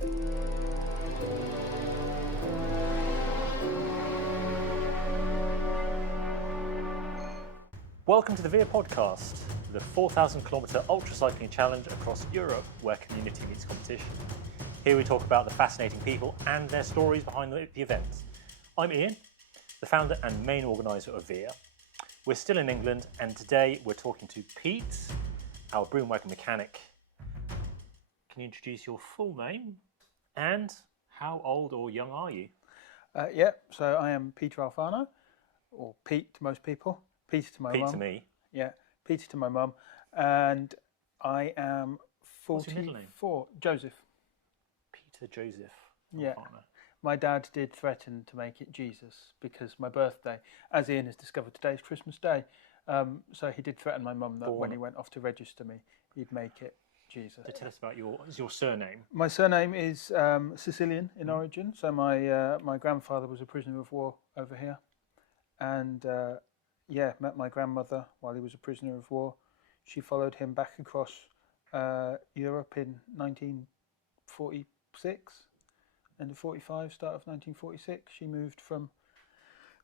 Welcome to the VIA Podcast, the 4,000 kilometre ultra cycling challenge across Europe where community meets competition. Here we talk about the fascinating people and their stories behind the events. I'm Ian, the founder and main organiser of VIA. We're still in England and today we're talking to Pete, our Broomwagon mechanic. Can you introduce your full name and how old or young are you? So I am Peter Alfano, or Pete to most people. Peter to my mum. Pete to me. Yeah, Peter to my mum. And I am 44. What's your middle name? Joseph. Peter Joseph. Yeah. Alfano. My dad did threaten to make it Jesus because my birthday, as Ian has discovered today, is Christmas Day. So he did threaten my mum that when he went off to register me, he'd make it Jesus. So tell us about your surname. My surname is Sicilian in origin. So my grandfather was a prisoner of war over here. And met my grandmother while he was a prisoner of war. She followed him back across Europe in 1946, end of 45, start of 1946. She moved from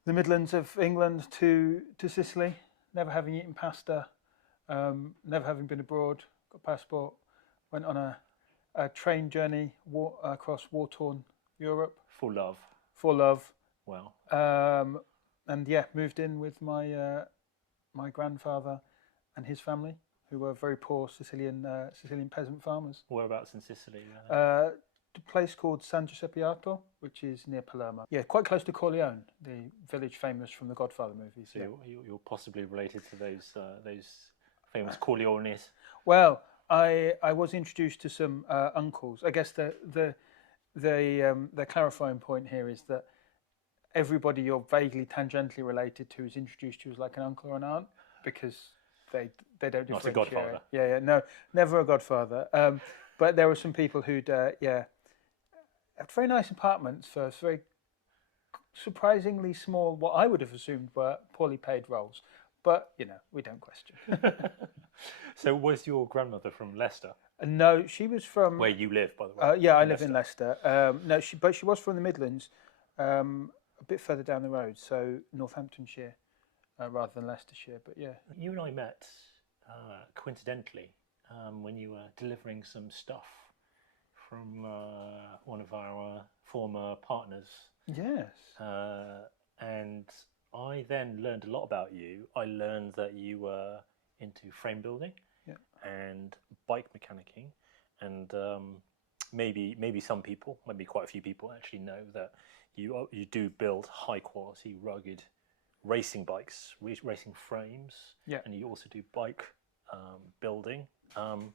the Midlands of England to Sicily, never having eaten pasta, never having been abroad, got a passport, went on a train journey across war-torn Europe. For love. Wow. Wow. And moved in with my grandfather and his family, who were very poor Sicilian peasant farmers. Whereabouts in Sicily? A place called San Giuseppiato, which is near Palermo. Yeah, quite close to Corleone, the village famous from the Godfather movies. So you're possibly related to those famous Corleones. Well, I was introduced to some uncles. I guess the clarifying point here is that everybody you're vaguely tangentially related to is introduced to you as like an uncle or an aunt because they don't differentiate. Not a godfather. Yeah, no, never a godfather. But there were some people who'd had very nice apartments for very surprisingly small, what I would have assumed were poorly paid roles. But we don't question. So was your grandmother from Leicester? No, she was from where you live, by the way. I live in Leicester. But she was from the Midlands. A bit further down the road, so Northamptonshire rather than Leicestershire, but yeah. You and I met coincidentally when you were delivering some stuff from one of our former partners. Yes. And I then learned a lot about you. I learned that you were into frame building and bike mechanicking, and maybe some people, maybe quite a few people actually know that you do build high quality, rugged racing bikes, racing frames, and you also do bike building, and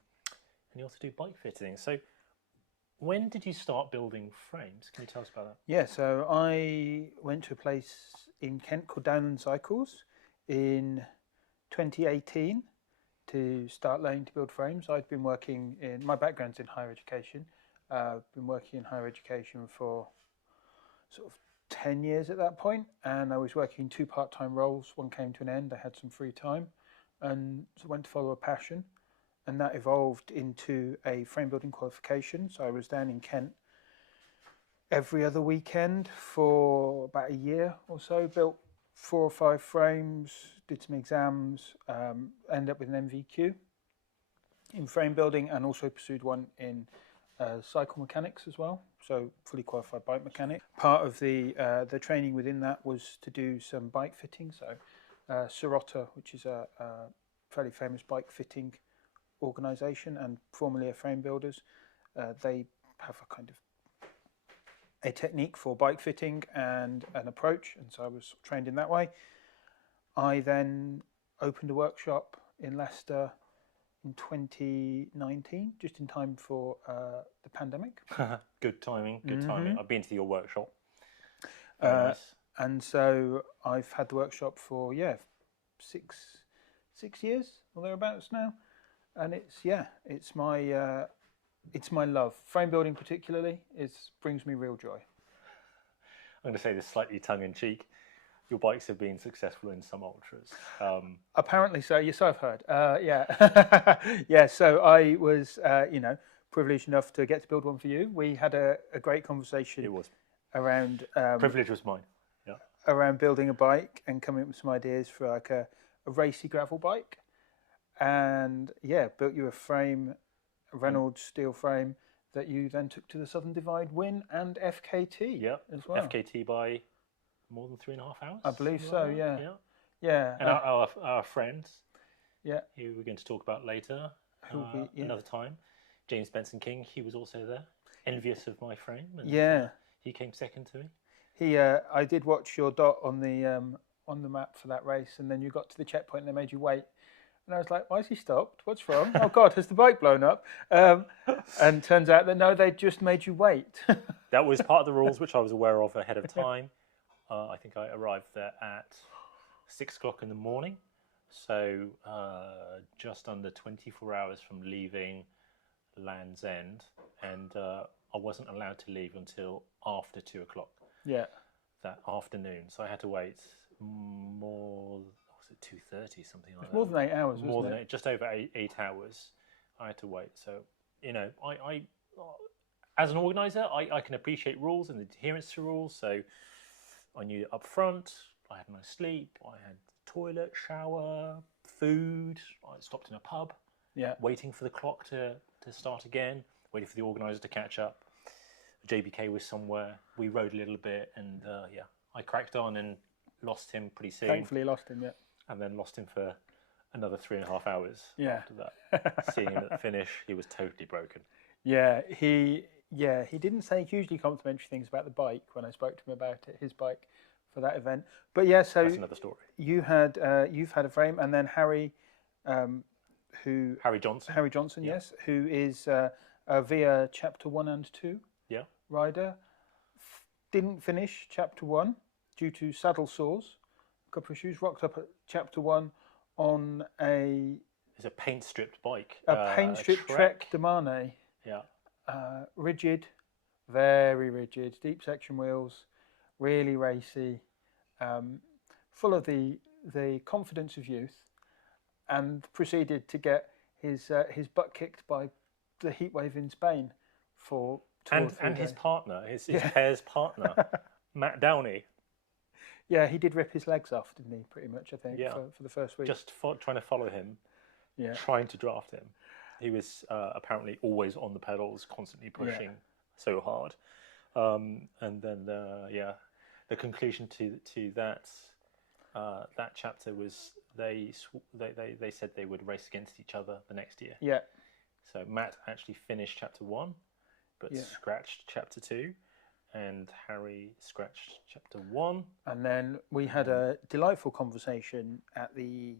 you also do bike fitting. So when did you start building frames? Can you tell us about that? Yeah, so I went to a place in Kent called Downland Cycles in 2018 to start learning to build frames. I'd been working my background's in higher education. I've been working in higher education for sort of 10 years at that point, and I was working 2 part-time roles. One came to an end, I had some free time, and so went to follow a passion, and that evolved into a frame building qualification. So I was down in Kent every other weekend for about a year or so, built 4 or 5 frames, did some exams, ended up with an MVQ in frame building, and also pursued one in cycle mechanics as well, so fully qualified bike mechanic. Part of the training within that was to do some bike fitting. So Sirota, which is a fairly famous bike fitting organisation and formerly a frame builders, they have a kind of a technique for bike fitting and an approach, and so I was trained in that way. I then opened a workshop in Leicester in 2019, just in time for the pandemic. Good timing. I've been to your workshop. Nice. And so I've had the workshop for 6 years or thereabouts now, and it's my love. Frame building particularly brings me real joy. I'm going to say this slightly tongue in cheek. Your bikes have been successful in some ultras. Apparently so. Yes, I've heard. Yeah. So I was, privileged enough to get to build one for you. We had a great conversation. It was. Around privilege was mine. Yeah. Around building a bike and coming up with some ideas for like a racy gravel bike, and built you a frame, a Reynolds steel frame that you then took to the Southern Divide Win and FKT. As well. FKT by more than 3.5 hours. I believe so. Yeah. And our friends. Yeah. Who we're going to talk about later. Another time. James Benson King. He was also there, envious of my frame. And, he came second to me. I did watch your dot on the map for that race, and then you got to the checkpoint and they made you wait. And I was like, why has he stopped? What's wrong? Oh, God, has the bike blown up? And turns out that no, they just made you wait. That was part of the rules, which I was aware of ahead of time. I think I arrived there at 6 o'clock in the morning. So just under 24 hours from leaving Land's End. And I wasn't allowed to leave until after 2 o'clock. Yeah. That afternoon. So I had to wait more, was it 2:30, something like that? More than 8 hours, More than wasn't it? just over eight hours. I had to wait. So, I as an organizer, I can appreciate rules and adherence to rules. So I knew up front, I had no sleep, I had toilet, shower, food, I stopped in a pub, waiting for the clock to start again, waiting for the organizer to catch up. JBK was somewhere, we rode a little bit, and I cracked on and lost him pretty soon. Thankfully lost him, And then lost him for another 3.5 hours after that. Seeing him at the finish, he was totally broken. He didn't say hugely complimentary things about the bike when I spoke to him about it, his bike for that event. But so that's another story. You've had a frame, and then Harry Johnson, yes, who is a VIA Chapter 1 and 2 rider. Didn't finish Chapter 1 due to saddle sores, a couple of issues. Rocked up at Chapter 1 on It's a paint-stripped bike. A paint-stripped Trek de Marne. Yeah. Rigid, very rigid, deep section wheels, really racy, full of the confidence of youth, and proceeded to get his butt kicked by the heat wave in Spain for 2 or 3 days. And his partner, his pair's partner, Matt Downey. Yeah, he did rip his legs off, didn't he? Pretty much, I think, for the first week. Just trying to follow him, trying to draft him. He was apparently always on the pedals, constantly pushing so hard. And then, the conclusion to that chapter was they said they would race against each other the next year. Yeah. So Matt actually finished Chapter 1, but scratched Chapter 2. And Harry scratched Chapter 1. And then we had a delightful conversation at the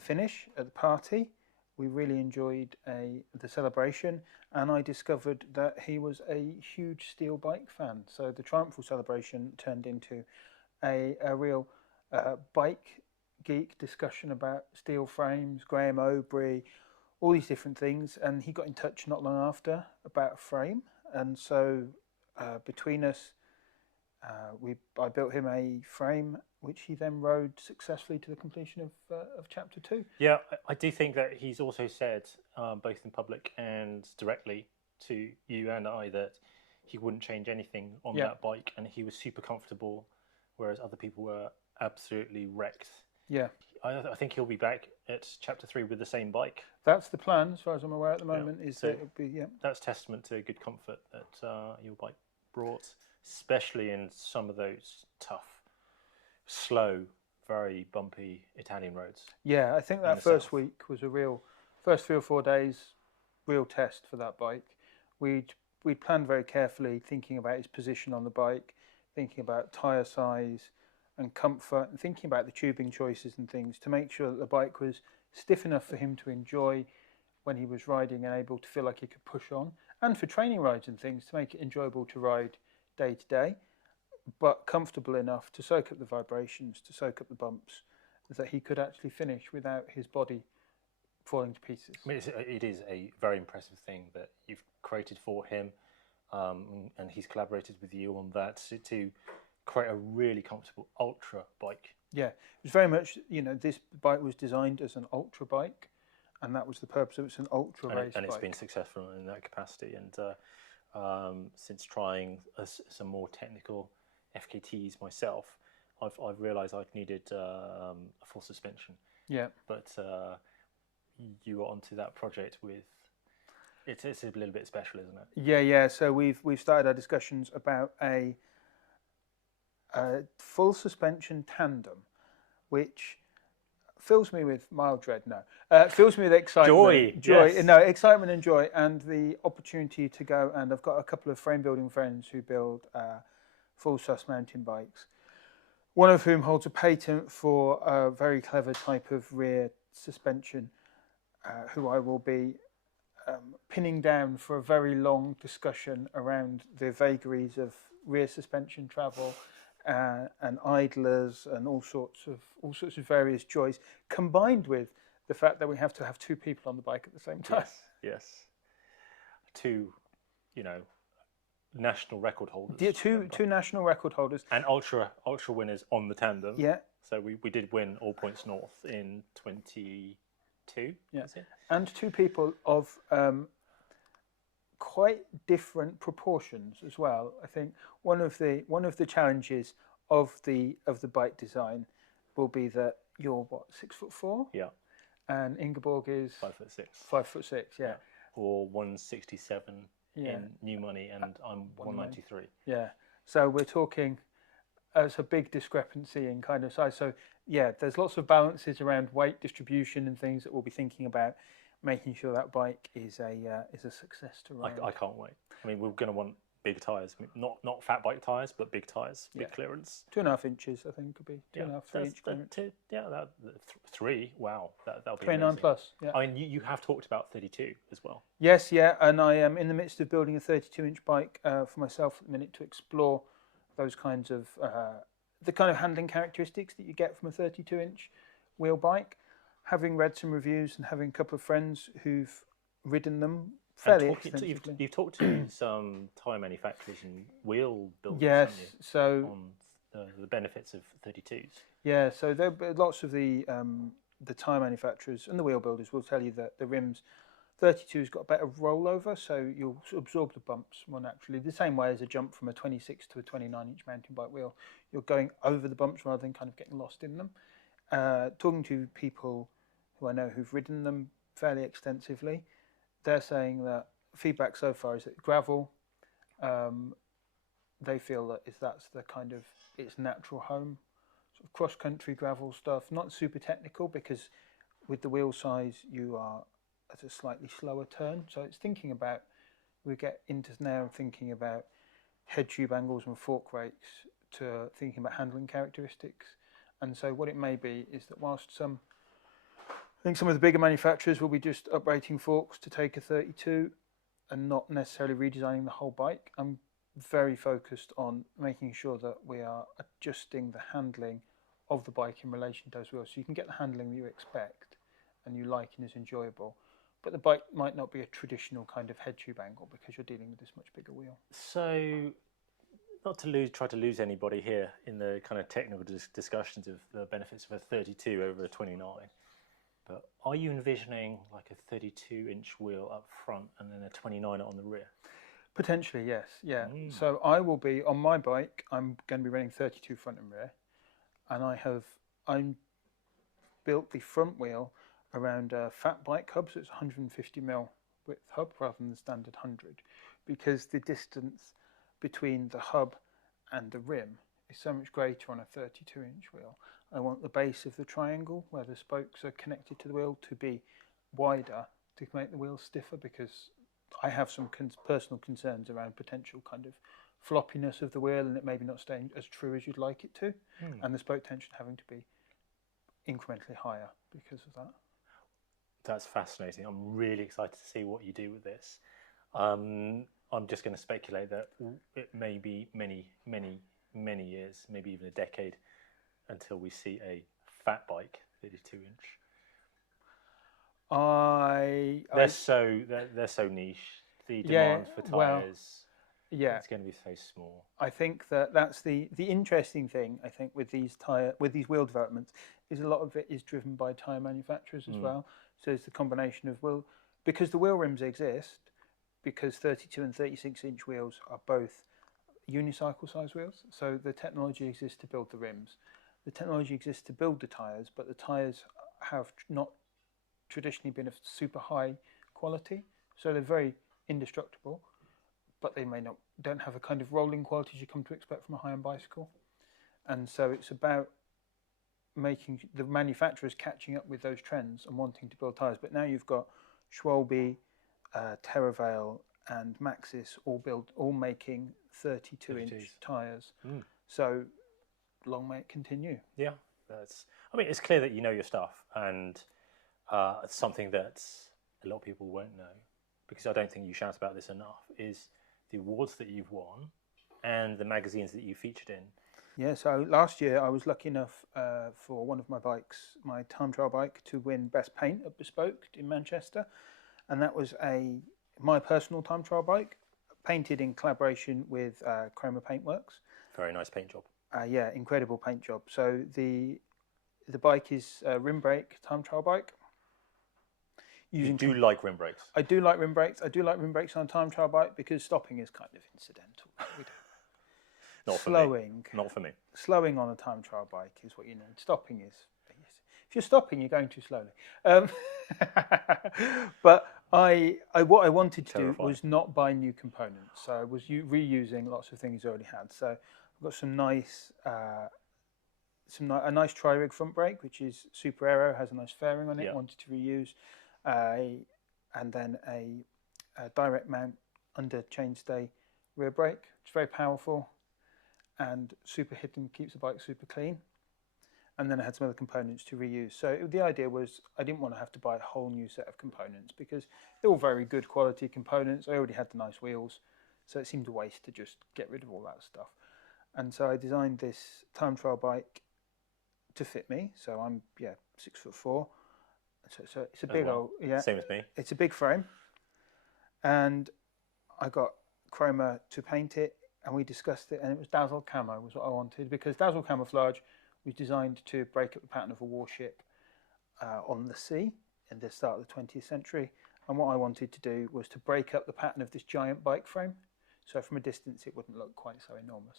finish, at the party. We really enjoyed the celebration, and I discovered that he was a huge steel bike fan. So the triumphal celebration turned into a real bike geek discussion about steel frames, Graham Obrey, all these different things. And he got in touch not long after about a frame. And so between us, I built him a frame, which he then rode successfully to the completion of Chapter 2. Yeah, I do think that he's also said, both in public and directly to you and I, that he wouldn't change anything on that bike, and he was super comfortable, whereas other people were absolutely wrecked. Yeah. I think he'll be back at Chapter 3 with the same bike. That's the plan, as far as I'm aware at the moment. Is so that it'll be, that's testament to good comfort that your bike brought, especially in some of those tough, slow, very bumpy Italian roads. Yeah, I think that first week was first 3 or 4 days, real test for that bike. We'd planned very carefully, thinking about his position on the bike, thinking about tyre size and comfort, and thinking about the tubing choices and things to make sure that the bike was stiff enough for him to enjoy when he was riding and able to feel like he could push on, and for training rides and things to make it enjoyable to ride day to day, but comfortable enough to soak up the vibrations, to soak up the bumps, that he could actually finish without his body falling to pieces. I mean, it is a very impressive thing that you've created for him, and he's collaborated with you on that to create a really comfortable ultra bike. Yeah, it was very much, this bike was designed as an ultra bike, and that was the purpose of it. It's an ultra race bike. And it's been successful in that capacity. And since trying some more technical FKTs myself, I've realised I've needed a full suspension. Yeah. But you were onto that project with. It's a little bit special, isn't it? Yeah. So we've started our discussions about a full suspension tandem, which fills me with mild dread. No, fills me with excitement, joy. Yes. No, excitement and joy, and the opportunity to go. And I've got a couple of frame building friends who build full sus mountain bikes. One of whom holds a patent for a very clever type of rear suspension, who I will be pinning down for a very long discussion around the vagaries of rear suspension travel and idlers and all sorts of various joys, combined with the fact that we have to have two people on the bike at the same time. Yes. Two, national record holders. Yeah, two national record holders. And ultra winners on the tandem. Yeah. So we did win All Points North in 22. Yeah. And two people of quite different proportions as well. I think one of the challenges of the bike design will be that you're 6'4"? Yeah. And Ingeborg is 5'6". 5'6", yeah. Or 167 in new money, and I'm 193. Yeah. So we're talking as a big discrepancy in kind of size. So yeah, there's lots of balances around weight distribution and things that we'll be thinking about, making sure that bike is a success to ride. I can't wait. I mean, we're going to want big tyres, not fat bike tyres, but big tyres, big clearance. 2.5 inches, I think, could be 2.5, 3 inch clearance. Three. Wow, that'll be 29 amazing. plus. Yeah. I mean, you have talked about 32 as well. Yes, yeah, and I am in the midst of building a 32-inch bike for myself at the minute to explore those kinds of the kind of handling characteristics that you get from a 32-inch wheel bike. Having read some reviews and having a couple of friends who've ridden them fairly extensively. You've talked to some tyre manufacturers and wheel builders, yes, haven't you, so on the benefits of 32s. Yeah, so there lots of the tyre manufacturers and the wheel builders will tell you that the rims 32's got a better rollover, so you'll absorb the bumps more naturally. The same way as a jump from a 26 to a 29-inch mountain bike wheel, you're going over the bumps rather than kind of getting lost in them. Talking to people who I know who've ridden them fairly extensively, they're saying that feedback so far is that gravel, they feel that that's the kind of its natural home. Sort of cross-country gravel stuff, not super technical because with the wheel size you are at a slightly slower turn. So it's thinking about, we get into now thinking about head tube angles and fork rates to thinking about handling characteristics. And so what it may be is that whilst I think some of the bigger manufacturers will be just uprating forks to take a 32 and not necessarily redesigning the whole bike, I'm very focused on making sure that we are adjusting the handling of the bike in relation to those wheels. So you can get the handling that you expect and you like and is enjoyable, but the bike might not be a traditional kind of head tube angle because you're dealing with this much bigger wheel. So, not to try to lose anybody here in the kind of technical discussions of the benefits of a 32 over a 29, but are you envisioning like a 32-inch wheel up front and then a 29 on the rear? Potentially, yes. Yeah. So I will be on my bike. I'm going to be running 32 front and rear, and I'm built the front wheel around a fat bike hub, so it's 150mm width hub rather than the standard 100, because the distance between the hub and the rim is so much greater on a 32-inch wheel. I want the base of the triangle where the spokes are connected to the wheel to be wider to make the wheel stiffer, because I have some personal concerns around potential kind of floppiness of the wheel and it maybe not staying as true as you'd like it to, and the spoke tension having to be incrementally higher because of that. That's fascinating. I'm really excited to see what you do with this. I'm just going to speculate that it may be many, many, many years, maybe even a decade, until we see a fat bike 32-inch. They're so niche. The demand for tyres, it's going to be so small. I think that's the interesting thing. I think with these wheel developments is a lot of it is driven by tyre manufacturers as well. So it's the combination of because the wheel rims exist, because 32 and 36-inch wheels are both unicycle size wheels. So the technology exists to build the rims. The technology exists to build the tyres, but the tyres have not traditionally been of super high quality. So they're very indestructible, but they don't have a kind of rolling quality as you come to expect from a high-end bicycle. And so it's about making the manufacturers catching up with those trends and wanting to build tyres. But now you've got Schwalbe, Terravale, and Maxxis all making 32-inch tyres. So long may it continue. Yeah, it's clear that you know your stuff, and something that a lot of people won't know, because I don't think you shout about this enough, is the awards that you've won and the magazines that you featured in. Yeah, so last year I was lucky enough for one of my bikes, my time trial bike, to win Best Paint at Bespoke in Manchester. And that was my personal time trial bike, painted in collaboration with Chroma Paintworks. Very nice paint job. Yeah, incredible paint job. So the bike is a rim brake time trial bike. You do like rim brakes? I do like rim brakes. I do like rim brakes on a time trial bike because stopping is kind of incidental. Not slowing. For me. Not for me. Slowing on a time trial bike is what you need. Stopping is... If you're stopping, you're going too slowly. But what I wanted to do was not buy new components. So I was reusing lots of things I already had. So I've got a nice tri-rig front brake, which is super aero, has a nice fairing on it. Wanted to reuse, and then a direct mount under chainstay rear brake. It's very powerful and super hidden, keeps the bike super clean. And then I had some other components to reuse. So the idea was I didn't want to have to buy a whole new set of components because they're all very good quality components. I already had the nice wheels, so it seemed a waste to just get rid of all that stuff. And so I designed this time trial bike to fit me. So I'm 6'4". So it's a big old Same as me. It's a big frame, and I got Chroma to paint it, and we discussed it, and it was Dazzle Camo was what I wanted, because Dazzle Camouflage was designed to break up the pattern of a warship on the sea in the start of the 20th century. And what I wanted to do was to break up the pattern of this giant bike frame. So from a distance, it wouldn't look quite so enormous.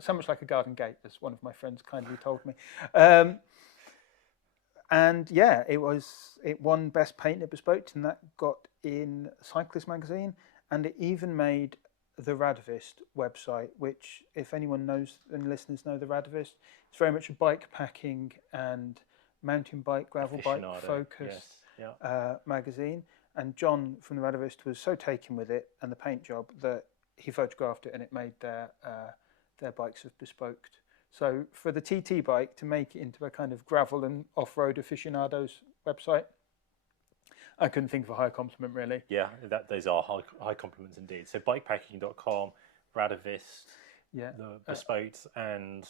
So much like a garden gate, as one of my friends kindly told me. And yeah, it won Best Paint at Bespoke, and that got in Cyclist magazine, and it even made the Radavist website, which, if anyone knows and listeners know the Radavist, it's very much a bike packing and mountain bike, gravel bike focused magazine. And John from the Radavist was so taken with it and the paint job that he photographed it, and it made their bikes of Bespoke. So for the TT bike to make it into a kind of gravel and off-road aficionados website, I couldn't think of a higher compliment, really. Yeah, those are high compliments indeed. So bikepacking.com, Radavist, the Bespoke, and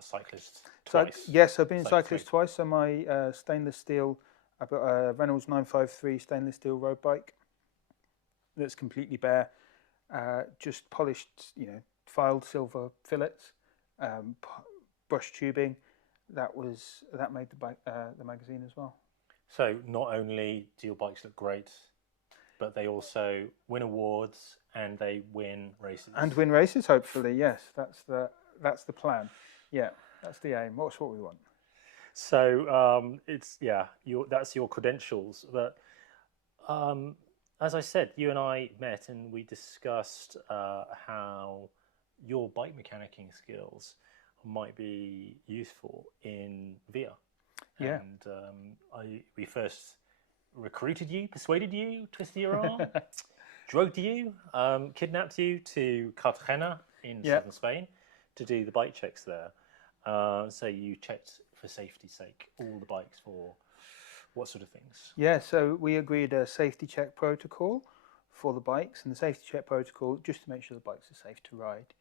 Cyclist twice. Yes, I've been Cyclist twice. So my stainless steel, I've got a Reynolds 953 stainless steel road bike that's completely bare, just polished, filed silver fillets, brush tubing. That made the magazine as well. So not only do your bikes look great, but they also win awards and they win races. And win races, hopefully. Yes, that's the plan. Yeah, that's the aim. That's what we want. So that's your credentials. But as I said, you and I met and we discussed how your bike mechanicking skills might be useful in VIA. Yeah. And we first recruited you, persuaded you, twisted your arm, drugged you, kidnapped you to Cartagena in southern Spain to do the bike checks there. So you checked for safety's sake all the bikes for what sort of things? Yeah, so we agreed a safety check protocol for the bikes, and the safety check protocol just to make sure the bikes are safe to ride.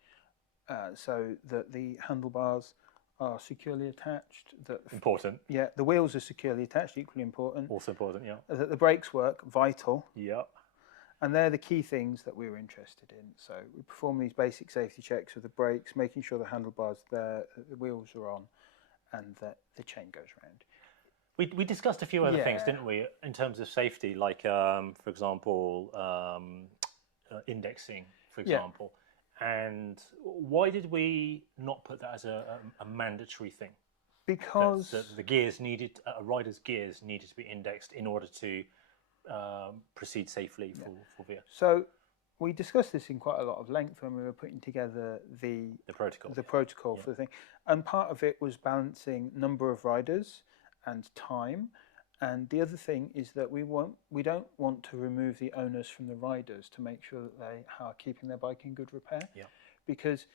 So that the handlebars are securely attached. Important. Yeah, the wheels are securely attached, equally important. Also important, yeah. That the brakes work, vital. Yep. And they're the key things that we were interested in. So we perform these basic safety checks of the brakes, making sure the handlebars there, the wheels are on, and that the chain goes round. We discussed a few other things, didn't we, in terms of safety, like, for example, indexing, for example. And why did we not put that as a mandatory thing? Because the gears needed, a rider's gears needed to be indexed in order to proceed safely for VIA. So we discussed this in quite a lot of length when we were putting together the protocol for the thing. And part of it was balancing number of riders and time. And the other thing is that we don't want to remove the onus from the riders to make sure that they are keeping their bike in good repair. Yeah. Because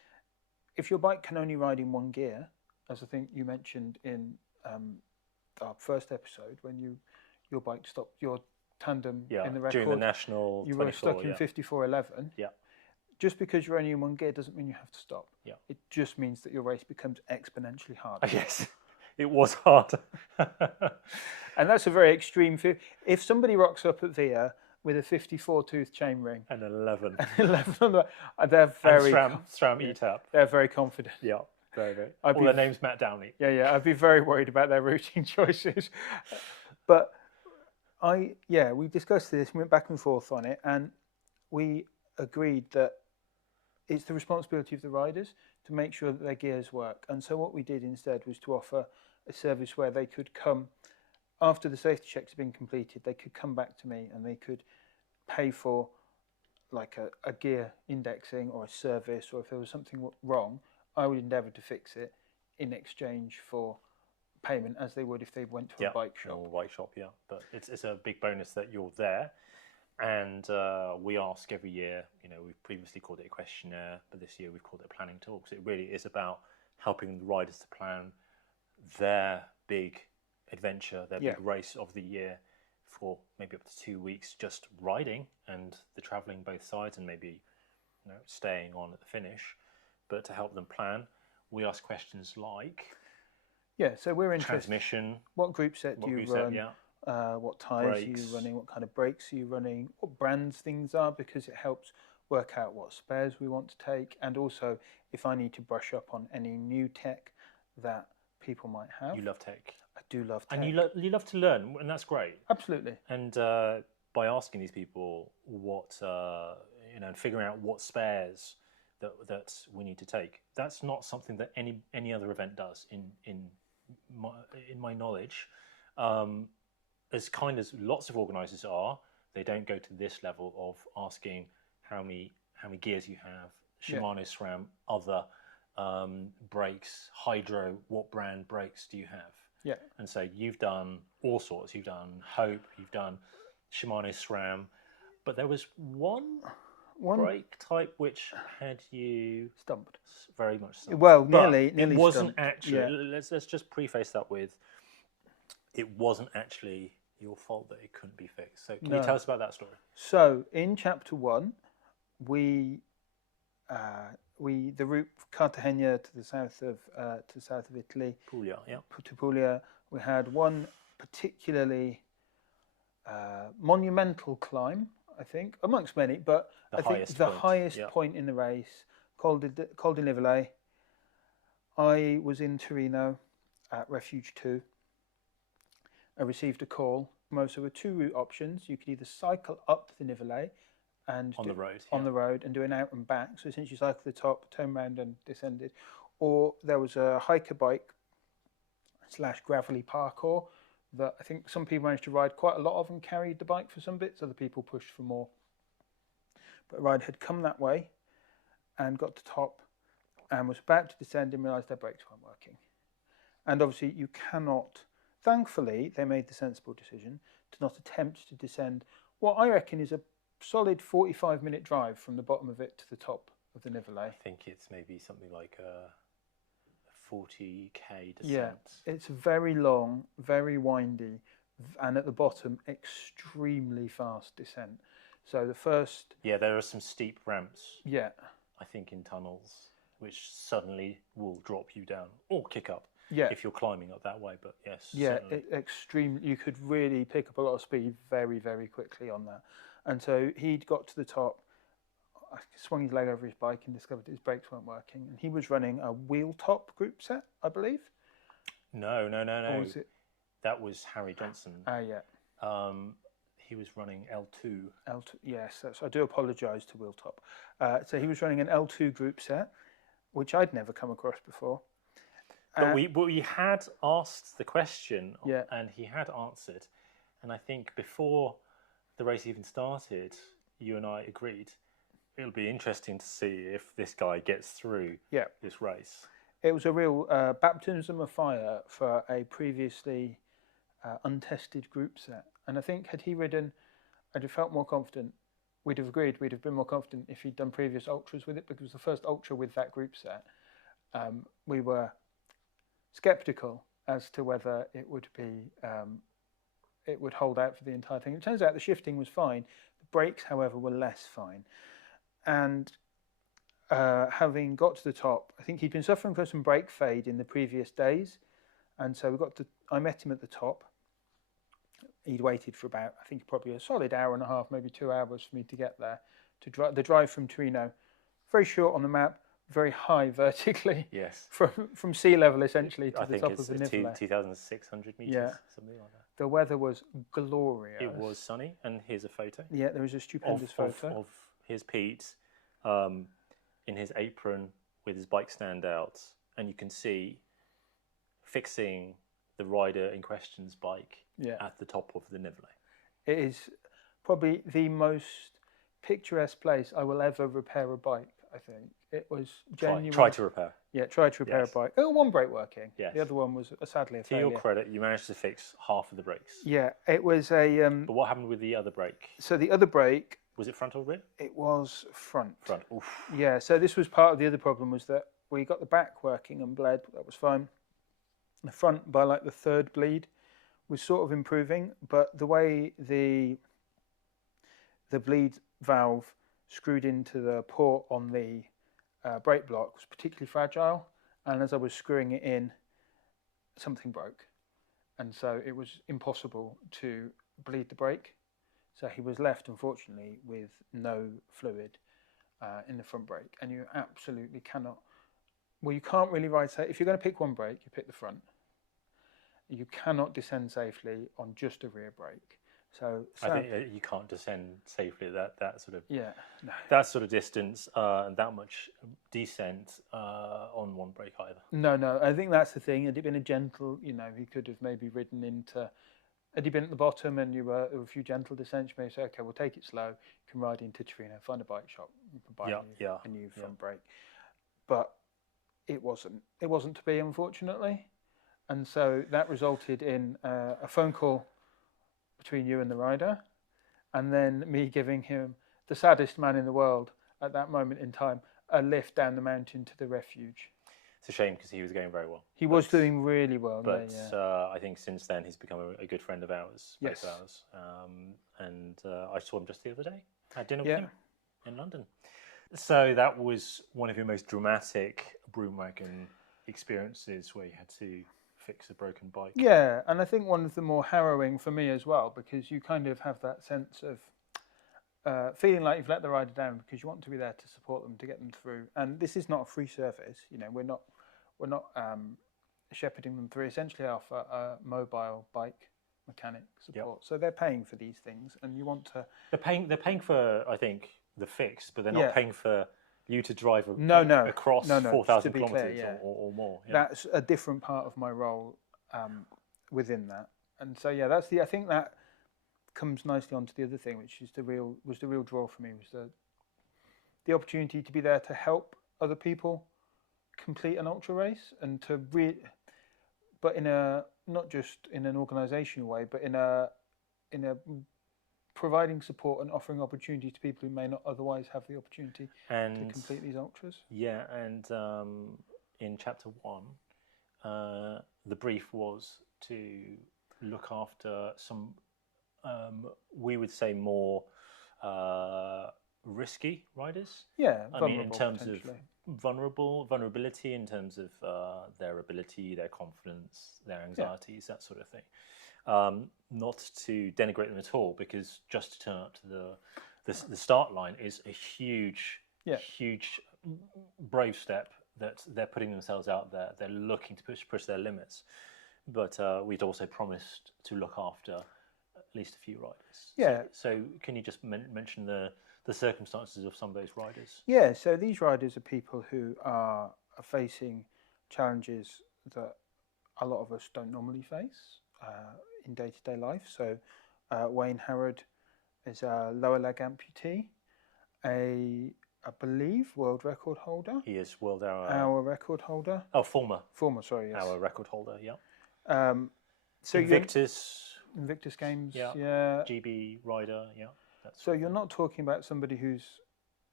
if your bike can only ride in one gear, as I think you mentioned in our first episode, when your bike stopped, your tandem in the record, during the national, you were stuck in 54.11. Yeah. Just because you're only in one gear doesn't mean you have to stop. Yeah. It just means that your race becomes exponentially harder. Yes. It was hard. And that's a very extreme feel. If somebody rocks up at VIA with a 54 tooth chainring and 11 on the, they're very SRAM ETAP. They're very confident. Yeah, very. All their name's Matt Downey. Yeah. I'd be very worried about their routing choices. But we discussed this, went back and forth on it, and we agreed that it's the responsibility of the riders to make sure that their gears work. And so what we did instead was to offer a service where they could come, after the safety checks had been completed, they could come back to me and they could pay for like a gear indexing or a service, or if there was something wrong, I would endeavour to fix it in exchange for payment, as they would if they went to a bike shop. Or bike shop, yeah. But it's a big bonus that you're there. And we ask every year, we've previously called it a questionnaire, but this year we've called it a planning talks. It really is about helping the riders to plan their big adventure, their big race of the year for maybe up to 2 weeks, just riding and the travelling both sides and maybe staying on at the finish. But to help them plan, we ask questions like... Yeah, so we're interested. Transmission. What group set do you run? What tyres are you running? What kind of brakes are you running? What brands things are, because it helps work out what spares we want to take, and also if I need to brush up on any new tech that people might have. You love tech. I do love tech. And you love to learn, and that's great. Absolutely. And by asking these people what, and figuring out what spares that we need to take, that's not something that any other event does in my knowledge. As kind as lots of organisers are, they don't go to this level of asking how many gears you have, Shimano SRAM, other brakes, Hydro, what brand brakes do you have? Yeah. And so you've done all sorts. You've done Hope, you've done Shimano SRAM, but there was one brake type which had you stumped. Very much stumped. Well, nearly it wasn't stumped. actually. Yeah. Let's just preface that with, it wasn't actually your fault that it couldn't be fixed. So can you tell us about that story? So in chapter 1, the route Cartagena to the south of Italy, Puglia, to Puglia, we had one particularly monumental climb, I think, amongst many, but I think the highest point in the race, Col di Nivelle. I was in Torino at Refuge 2. I received a call. So there were 2 route options. You could either cycle up the Nivelle and on the road and do an out and back. So essentially cycle to the top, turn around and descended. Or there was a hiker bike / gravelly parkour that I think some people managed to ride quite a lot of and carried the bike for some bits. Other people pushed for more. But a ride had come that way and got to top and was about to descend and realised their brakes weren't working. And obviously you cannot... Thankfully, they made the sensible decision to not attempt to descend what I reckon is a solid 45-minute drive from the bottom of it to the top of the Nivelle. I think it's maybe something like a 40k descent. Yeah, it's very long, very windy, and at the bottom, extremely fast descent. So the first... Yeah, there are some steep ramps. Yeah. I think in tunnels, which suddenly will drop you down or kick up. Yeah. If you're climbing up that way, but yes. Yeah, extreme. You could really pick up a lot of speed very, very quickly on that. And so he'd got to the top, swung his leg over his bike and discovered his brakes weren't working. And he was running a wheel top group set, I believe. No. Or was it? That was Harry Johnson. Yeah. He was running L2. L2, yes. I do apologise to Will Top. So he was running an L2 group set, which I'd never come across before. But we had asked the question, Yeah. and he had answered. And I think before the race even started, you and I agreed it'll be interesting to see if this guy gets through this race. It was a real baptism of fire for a previously untested group set. And I think had he ridden, I'd have felt more confident. We'd have agreed we'd have been more confident if he'd done previous ultras with it, because it was the first ultra with that group set. We were sceptical as to whether it would be it would hold out for the entire thing. It turns out the shifting was fine. The brakes, however, were less fine. And having got to the top, I think he'd been suffering from some brake fade in the previous days, and so I met him at the top. He'd waited for about, I think, probably a solid hour and a half, maybe 2 hours for me to get there. The drive from Torino, very short on the map, very high vertically. Yes. From sea level essentially to the top of the Nivelle. I think it's 2,600 metres, something like that. The weather was glorious. It was sunny, and here's a photo. Yeah, there was a stupendous photo. Of here's Pete in his apron with his bike stand out, and you can see fixing the rider in question's bike at the top of the Nivelle. It is probably the most picturesque place I will ever repair a bike, I think. It was genuine. Try to repair. Yeah, try to repair a bike. Oh, one brake working. Yes. The other one was sadly a failure. To your credit, you managed to fix half of the brakes. Yeah, it was a... but what happened with the other brake? So the other brake... Was it front or rear? It was front. Front, oof. Yeah, so this was part of the other problem, was that we got the back working and bled, that was fine. The front, by like the third bleed, was sort of improving, but the way the bleed valve screwed into the port on the brake block was particularly fragile, and as I was screwing it in, something broke, and so it was impossible to bleed the brake. So he was left, unfortunately, with no fluid in the front brake, and you absolutely cannot. Well, you can't really ride safe. If you're going to pick one brake, you pick the front. You cannot descend safely on just a rear brake. So I think you can't descend safely at that sort of no. that sort of distance and that much descent on one brake either. No. I think that's the thing. Had it been a gentle, he could have maybe ridden into. Had he been at the bottom and there were a few gentle descents, you may say, okay, we'll take it slow. You can ride into Torino, find a bike shop, you can buy a new front brake. But it wasn't. It wasn't to be, unfortunately. And so that resulted in a phone call between you and the rider, and then me giving him, the saddest man in the world at that moment in time, a lift down the mountain to the refuge. It's a shame because he was going very well. He was doing really well. But I think since then he's become a good friend of ours, both ours. And I saw him just the other day. I had dinner with him in London. So that was one of your most dramatic Broomwagon experiences, where you had to fix a broken bike. Yeah, and I think one of the more harrowing for me as well, because you kind of have that sense of feeling like you've let the rider down, because you want to be there to support them, to get them through. And this is not a free service. We're not shepherding them through. Essentially, offer a mobile bike mechanic support. So they're paying for these things, and you want to. They're paying for, I think, the fix, but they're not paying for you to drive across 4,000 kilometres or more. Yeah. That's a different part of my role within that, and so I think that comes nicely onto the other thing, which is the real draw for me, was the opportunity to be there to help other people complete an ultra race, and to but in a, not just in an organisational way, but in a providing support and offering opportunity to people who may not otherwise have the opportunity to complete these ultras. Yeah, and in chapter 1, the brief was to look after some, we would say, more risky riders. Yeah, I mean, in terms of vulnerability, in terms of their ability, their confidence, their anxieties, that sort of thing. Not to denigrate them at all, because just to turn up to the start line is a huge brave step, that they're putting themselves out there. They're looking to push their limits. but we'd also promised to look after at least a few riders. Yeah. So can you just mention the circumstances of some of those riders? Yeah, so these riders are people who are facing challenges that a lot of us don't normally face in day-to-day life. So Wayne Harrod is a lower leg amputee, I believe, world record holder. He is world hour record holder. Oh, former, sorry, yes. hour record holder, yeah. So Invictus Games, yeah. yeah. GB rider, yeah. So you're not talking about somebody who's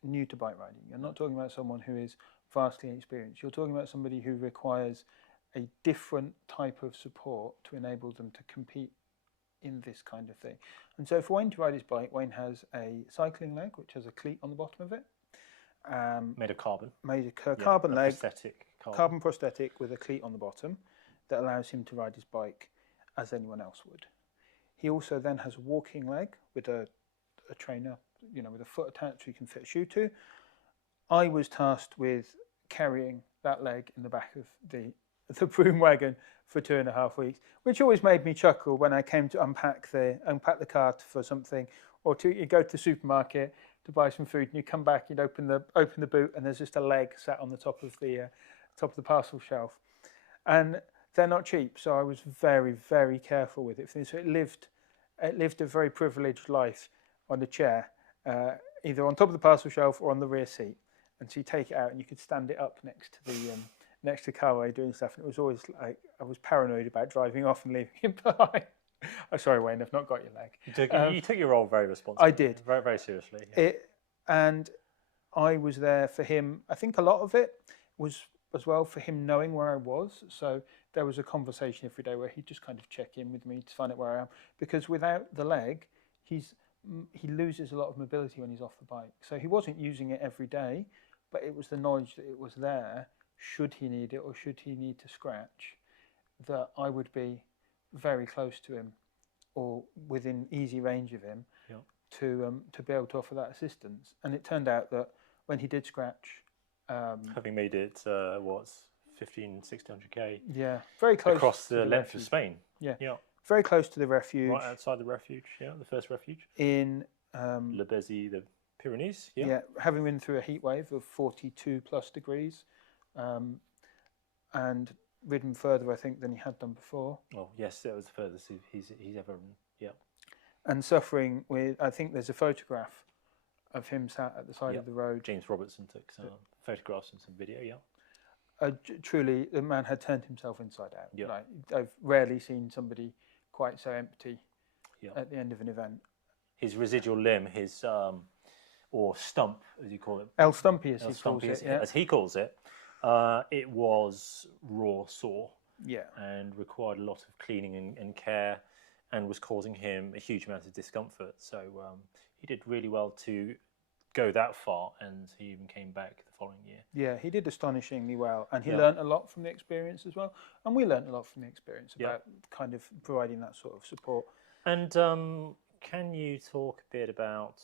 new to bike riding. You're not talking about someone who is vastly inexperienced. You're talking about somebody who requires a different type of support to enable them to compete in this kind of thing. And so for Wayne to ride his bike, Wayne has a cycling leg, which has a cleat on the bottom of it. Made of carbon. Carbon leg. Prosthetic carbon prosthetic with a cleat on the bottom that allows him to ride his bike as anyone else would. He also then has a walking leg with a trainer, with a foot attached so you can fit a shoe to. I was tasked with carrying that leg in the back of the Broomwagon for 2.5 weeks, which always made me chuckle when I came to unpack the cart for something, or you go to the supermarket to buy some food and you come back, you'd open the boot and there's just a leg sat on the top of the parcel shelf, and they're not cheap. So I was very, very careful with it. So it lived a very privileged life on the chair, either on top of the parcel shelf or on the rear seat. And so you take it out and you could stand it up next to the car while you're doing stuff. And it was always like I was paranoid about driving off and leaving it behind. I'm sorry, Wayne, I've not got your leg. You took your role very responsibly. I did. Very, very seriously. Yeah. And I was there for him. I think a lot of it was as well for him knowing where I was. So there was a conversation every day where he'd just kind of check in with me to find out where I am. Because without the leg, he loses a lot of mobility when he's off the bike. So he wasn't using it every day, but it was the knowledge that it was there, should he need it or should he need to scratch, that I would be very close to him or within easy range of him to be able to offer that assistance. And it turned out that when he did scratch, having made it 1,500-1,600 yeah, very close across the length of Spain, very close to the refuge, right outside the refuge, the first refuge in Le Béziers, the Pyrenees, having been through a heat wave of 42 plus degrees, and ridden further, I think, than he had done before. Oh yes, that was the furthest he's ever ridden. Yeah, and suffering with. I think there's a photograph of him sat at the side of the road. James Robertson took some photographs and some video. Truly, the man had turned himself inside out. Yeah. Like, I've rarely seen somebody quite so empty at the end of an event. His residual limb, his or stump, as you call it, El Stumpy, as he calls it, it was raw sore. Yeah, and required a lot of cleaning and care, and was causing him a huge amount of discomfort. So he did really well to go that far, and he even came back the following year. Yeah, he did astonishingly well, and he learnt a lot from the experience as well. And we learnt a lot from the experience about kind of providing that sort of support. And can you talk a bit about,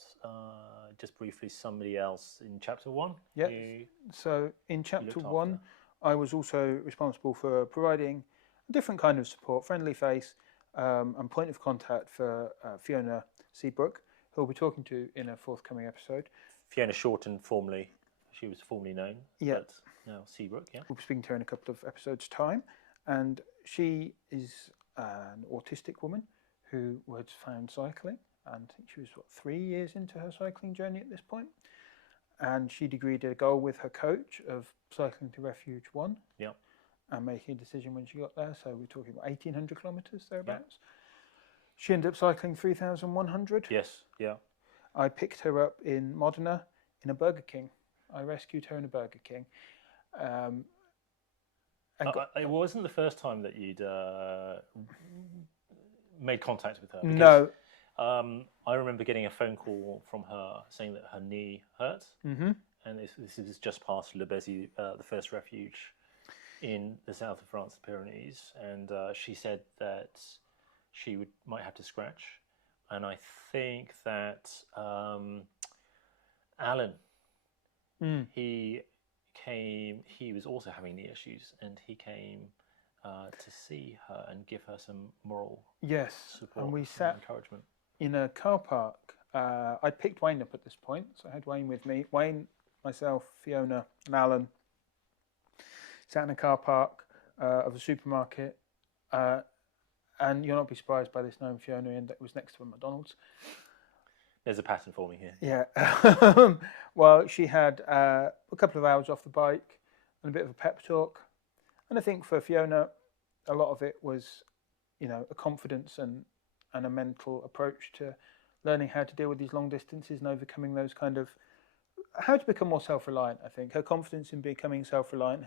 just briefly, somebody else in Chapter 1? Yeah, so in Chapter 1, I was also responsible for providing a different kind of support, friendly face, and point of contact for Fiona Seabrook, who we'll be talking to in a forthcoming episode. Fiona Shorten, she was formerly known, but now Seabrook, We'll be speaking to her in a couple of episodes' time. And she is an autistic woman who was found cycling, and I think she was, 3 years into her cycling journey at this point. And she'd agreed a goal with her coach of cycling to Refuge 1 and making a decision when she got there. So we're talking about 1,800 kilometres, thereabouts. She ended up cycling 3,100. Yes, I picked her up in Modena in a Burger King. I rescued her in a Burger King. It wasn't the first time that you'd made contact with her. Because, no. I remember getting a phone call from her saying that her knee hurt. Mm-hmm. And this is just past Le Béziers, the first refuge in the south of France, the Pyrenees. And she said that she might have to scratch. And I think that Alan, he was also having knee issues, and he came to see her and give her some moral support and we and sat encouragement. in a car park. I picked Wayne up at this point, so I had Wayne with me. Wayne, myself, Fiona, and Alan sat in a car park of a supermarket, and you'll not be surprised by this knowing Fiona, and it was next to a McDonald's. There's a pattern forming here. Yeah. Well, she had a couple of hours off the bike and a bit of a pep talk. And I think for Fiona, a lot of it was, a confidence and a mental approach to learning how to deal with these long distances and overcoming those kind of, how to become more self-reliant, I think. Her confidence in becoming self-reliant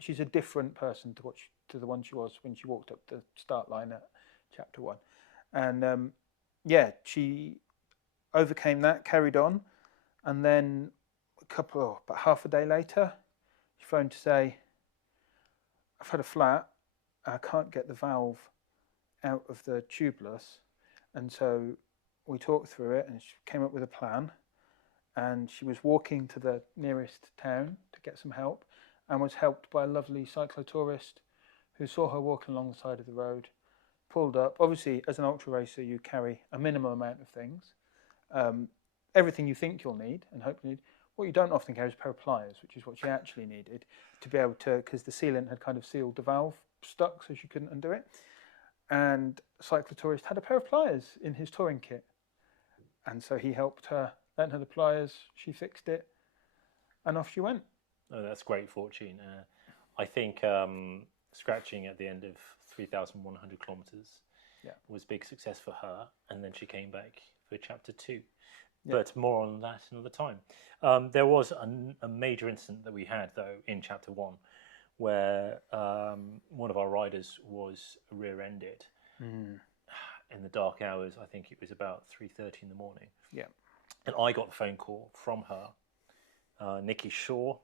she's a different person to the one she was when she walked up the start line at chapter 1. And she overcame that, carried on, and then about half a day later, she phoned to say, I've had a flat, I can't get the valve out of the tubeless. And so we talked through it, and she came up with a plan, and she was walking to the nearest town to get some help, and was helped by a lovely cyclotourist who saw her walking along the side of the road, pulled up. Obviously, as an ultra racer, you carry a minimum amount of things. Everything you think you'll need and hope you need. What you don't often carry is a pair of pliers, which is what she actually needed to be able to, because the sealant had kind of sealed the valve stuck, so she couldn't undo it. And cyclotourist had a pair of pliers in his touring kit. And so he helped her, lent her the pliers, she fixed it, and off she went. Oh, that's great fortune. I think scratching at the end of 3,100 kilometres was a big success for her, and then she came back for chapter 2. But more on that another time. There was a major incident that we had, though, in chapter 1, where one of our riders was rear-ended in the dark hours. I think it was about 3:30 in the morning. Yeah. And I got a phone call from her, Nikki Shaw,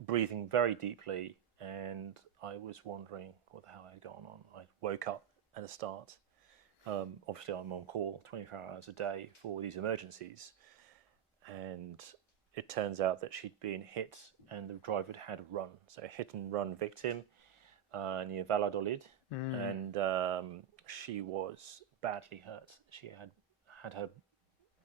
breathing very deeply, and I was wondering what the hell had gone on. I woke up at the start. Obviously, I'm on call 24 hours a day for these emergencies, and it turns out that she'd been hit and the driver had run. So a hit and run victim near Valladolid, and she was badly hurt. She had her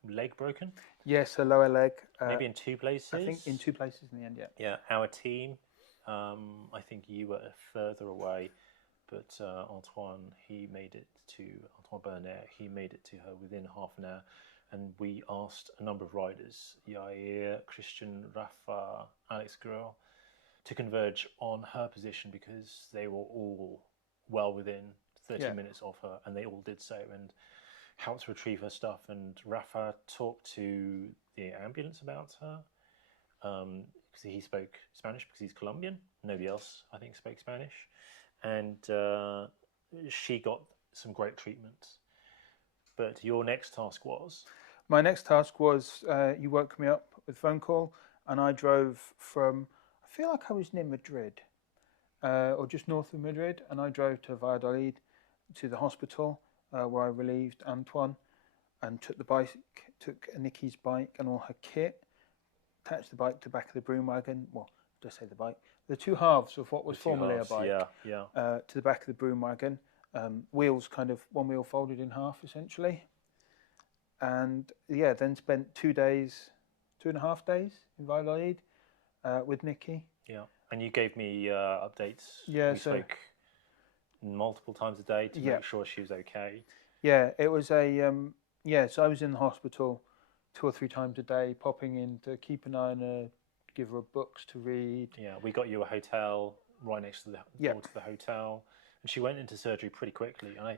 leg broken. Yes, her lower leg. Maybe in 2 places. I think in 2 places in the end, yeah. Yeah, our team, I think you were further away, but Antoine Bernard, he made it to her within half an hour. And we asked a number of riders, Yair, Christian, Rafa, Alex Guerrero, to converge on her position because they were all well within 30 minutes of her, and they all did so and helped retrieve her stuff. And Rafa talked to the ambulance about her because he spoke Spanish because he's Colombian. Nobody else, I think, spoke Spanish. And she got some great treatment. But your next task was? My next task was, you woke me up with a phone call, and I drove from, I feel like I was near Madrid, or just north of Madrid, and I drove to Valladolid to the hospital where I relieved Antoine and took Nikki's bike and all her kit, attached the bike to the back of the Broomwagon. Well, did I say the bike? The 2 halves of what was formerly a bike, to the back of the Broomwagon. Wheels one wheel folded in half essentially. And then spent 2.5 days in Valladolid with Nikki. Yeah, and you gave me updates. Yeah, we spoke multiple times a day to make sure she was okay. Yeah, it was so I was in the hospital 2 or 3 times a day, popping in to keep an eye on her, give her books to read. Yeah, we got you a hotel right next to the door to the hotel, and she went into surgery pretty quickly. And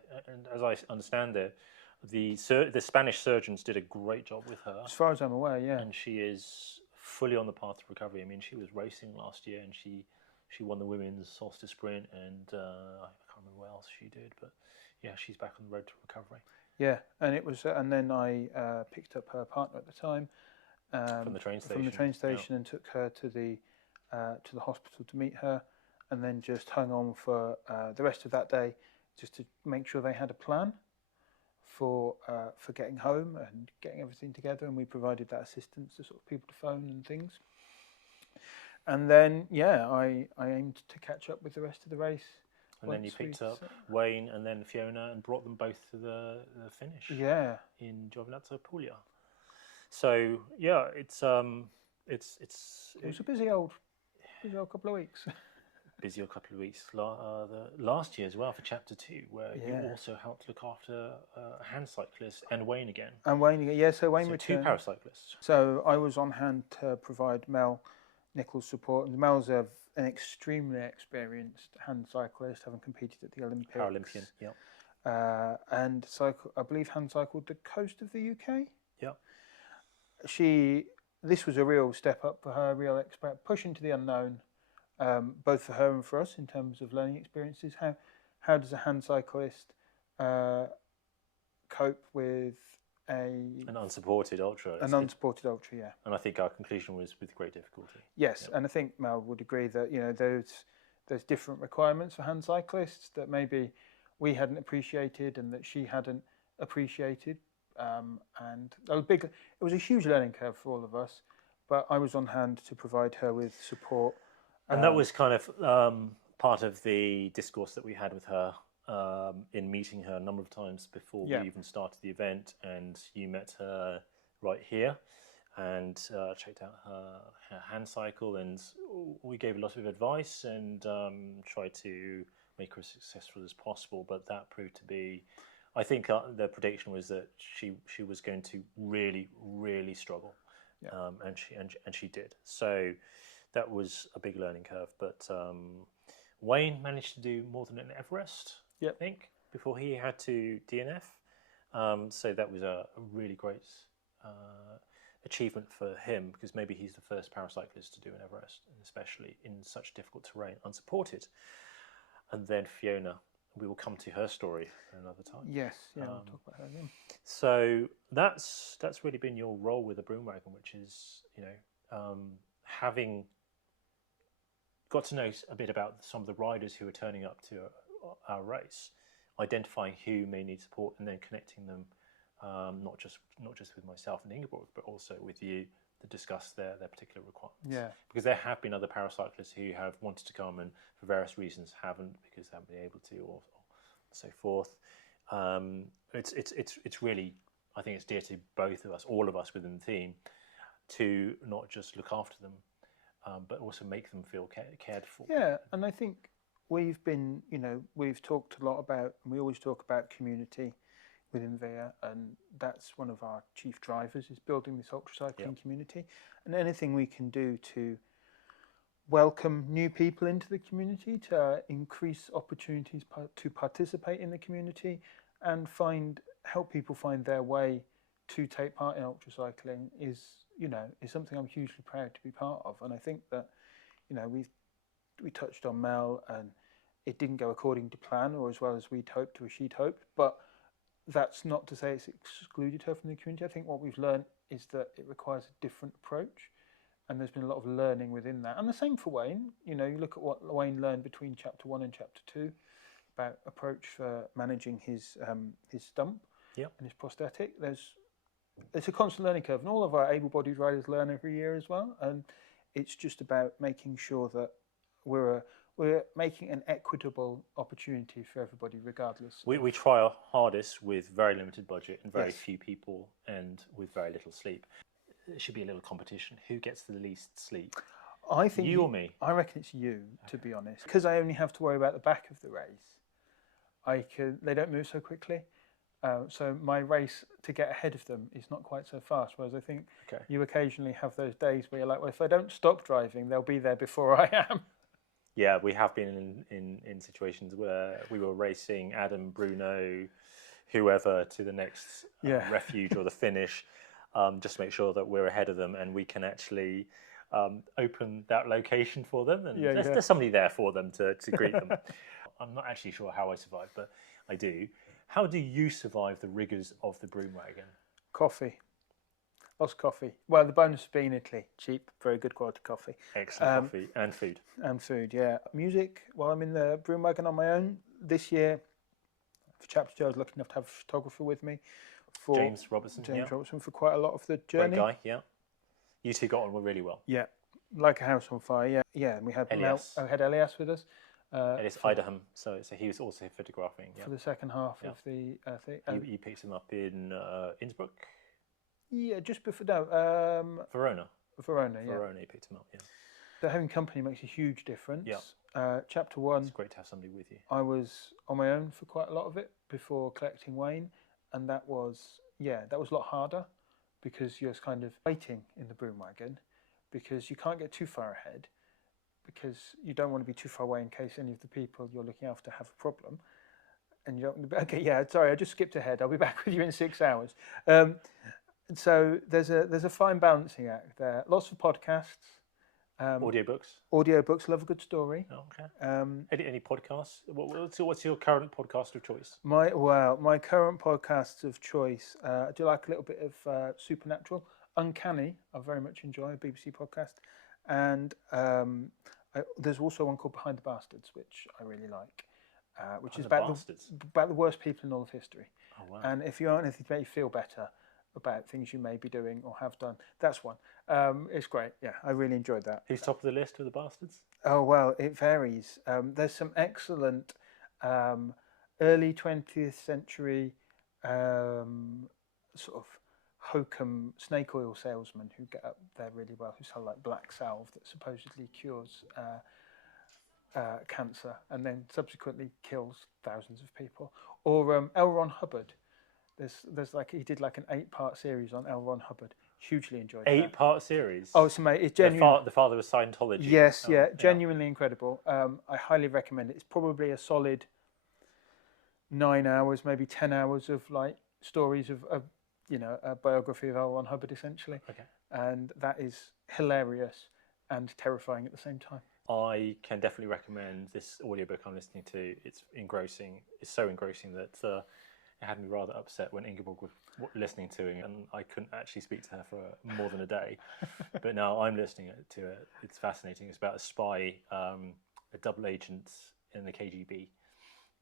as I understand it, the Spanish surgeons did a great job with her. As far as I'm aware, yeah. And she is fully on the path to recovery. I mean, she was racing last year, and she won the women's solstice sprint, and I can't remember what else she did, but yeah, she's back on the road to recovery. Yeah, and it was, and then I picked up her partner at the time from the train station, and took her to the hospital to meet her, and then just hung on for the rest of that day just to make sure they had a plan for getting home and getting everything together, and we provided that assistance to sort of people to phone and things. And then, I aimed to catch up with the rest of the race. And then you picked up Wayne and then Fiona and brought them both to the finish. Yeah. In Giovinazzo Puglia. So yeah, it was a busy old couple of weeks. Busy old couple of weeks. Last year as well for Chapter 2, where you also helped look after a hand cyclist and Wayne again. And Wayne again, yeah. So Wayne returned. 2 paracyclists. So I was on hand to provide Mel Nichols' support. And Mel's an extremely experienced hand cyclist, having competed at the Olympics. Paralympian, yeah. And I believe hand cycled the coast of the UK. Yeah. This was a real step up for her, real push into the unknown, both for her and for us in terms of learning experiences. How does a hand cyclist cope with an unsupported ultra? Unsupported ultra, yeah. And I think our conclusion was with great difficulty. Yes, and I think Mel would agree that there's different requirements for hand cyclists that maybe we hadn't appreciated and that she hadn't appreciated. And it was a huge learning curve for all of us, but I was on hand to provide her with support. And that was kind of part of the discourse that we had with her in meeting her a number of times before we even started the event. And you met her right here and checked out her hand cycle, and we gave a lot of advice and tried to make her as successful as possible. But that proved to be, I think the prediction was that she was going to really, really struggle, and she did. So that was a big learning curve. But Wayne managed to do more than an Everest, I think, before he had to DNF. So that was a really great achievement for him, because maybe he's the first paracyclist to do an Everest, and especially in such difficult terrain, unsupported. And then Fiona. We will come to her story another time. Yes, we'll talk about her again. So that's really been your role with the Broomwagon, which is, having got to know a bit about some of the riders who are turning up to our race, identifying who may need support, and then connecting them, not just with myself and Ingeborg, but also with you, to discuss their particular requirements. Yeah. Because there have been other paracyclists who have wanted to come and for various reasons haven't, because they haven't been able to, or so forth. It's really, I think it's dear to both of us, all of us within the team, to not just look after them, but also make them feel cared for. Yeah, and I think we've talked a lot about, and we always talk about community within VIA, and that's one of our chief drivers, is building this ultracycling community, and anything we can do to welcome new people into the community, to increase opportunities to participate in the community, and help people find their way to take part in ultracycling is something I'm hugely proud to be part of. And I think that we touched on Mel, and it didn't go according to plan or as well as we'd hoped or she'd hoped, but that's not to say it's excluded her from the community. I think what we've learned is that it requires a different approach, and there's been a lot of learning within that. And the same for Wayne. You look at what Wayne learned between Chapter 1 and Chapter 2 about approach for managing his stump and his prosthetic. It's a constant learning curve, and all of our able-bodied riders learn every year as well. And it's just about making sure that we're making an equitable opportunity for everybody, regardless. We try our hardest with very limited budget and very few people, and with very little sleep. It should be a little competition. Who gets the least sleep? I think you or me? I reckon it's you, to be honest, because I only have to worry about the back of the race. They don't move so quickly, so my race to get ahead of them is not quite so fast. Whereas I think you occasionally have those days where you're like, well, if I don't stop driving, they'll be there before I am. Yeah, we have been in situations where we were racing Adam, Bruno, whoever to the next refuge or the finish, just to make sure that we're ahead of them and we can actually open that location for them. And there's somebody there for them to greet them. I'm not actually sure how I survived, but I do. How do you survive the rigours of the Broomwagon? Coffee. Lots of coffee. Well, the bonus would be in Italy. Cheap, very good quality coffee. Excellent coffee and food. And food, yeah. Music, while I'm in the Broomwagon on my own. This year, for Chapter 2, I was lucky enough to have a photographer with me. James Robertson for quite a lot of the journey. Great guy, yeah. You two got on really well. Yeah. Like a House on Fire, yeah. Yeah, and we had Elias. had Elias with us. Elias Idaham, so he was also photographing. For the second half of the thing. You picked him up in Innsbruck? Yeah, just before, Verona. Verona, yeah. Verona, you picked him up, yeah. So having company makes a huge difference. Yeah. Chapter 1. It's great to have somebody with you. I was on my own for quite a lot of it before collecting Wayne, and that was a lot harder because you're kind of waiting in the Broomwagon because you can't get too far ahead because you don't want to be too far away in case any of the people you're looking after have a problem. And you don't. Okay, yeah. Sorry, I just skipped ahead. I'll be back with you in 6 hours. So there's a fine balancing act there. Lots of podcasts. Audiobooks. Love a good story. Oh, okay. Any podcasts? What's your current podcast of choice? My current podcasts of choice. I do like a little bit of supernatural. Uncanny, I very much enjoy, a BBC podcast, and there's also one called Behind the Bastards, which I really like, which is about the worst people in all of history. Oh, wow. And if you aren't anything to make you feel better about things you may be doing or have done, that's one. It's great. Yeah, I really enjoyed that. Who's top of the list of the bastards? Oh, well, it varies. There's some excellent early 20th century sort of hokum snake oil salesmen who get up there really well, who sell like black salve that supposedly cures cancer and then subsequently kills thousands of people. Or L. Ron Hubbard. There's like he did like an 8-part series on L. Ron Hubbard. Hugely enjoyed. 8-part series. Oh, it's amazing. It's genuine. The father of Scientology. Yes, genuinely incredible. I highly recommend it. It's probably a solid 9 hours, maybe 10 hours of like stories of a biography of L. Ron Hubbard essentially. Okay. And that is hilarious and terrifying at the same time. I can definitely recommend this audiobook I'm listening to. It's engrossing. It's so engrossing that it had me rather upset when Ingeborg was listening to it, and I couldn't actually speak to her for more than a day. But now I'm listening to it. It's fascinating. It's about a spy, a double agent in the KGB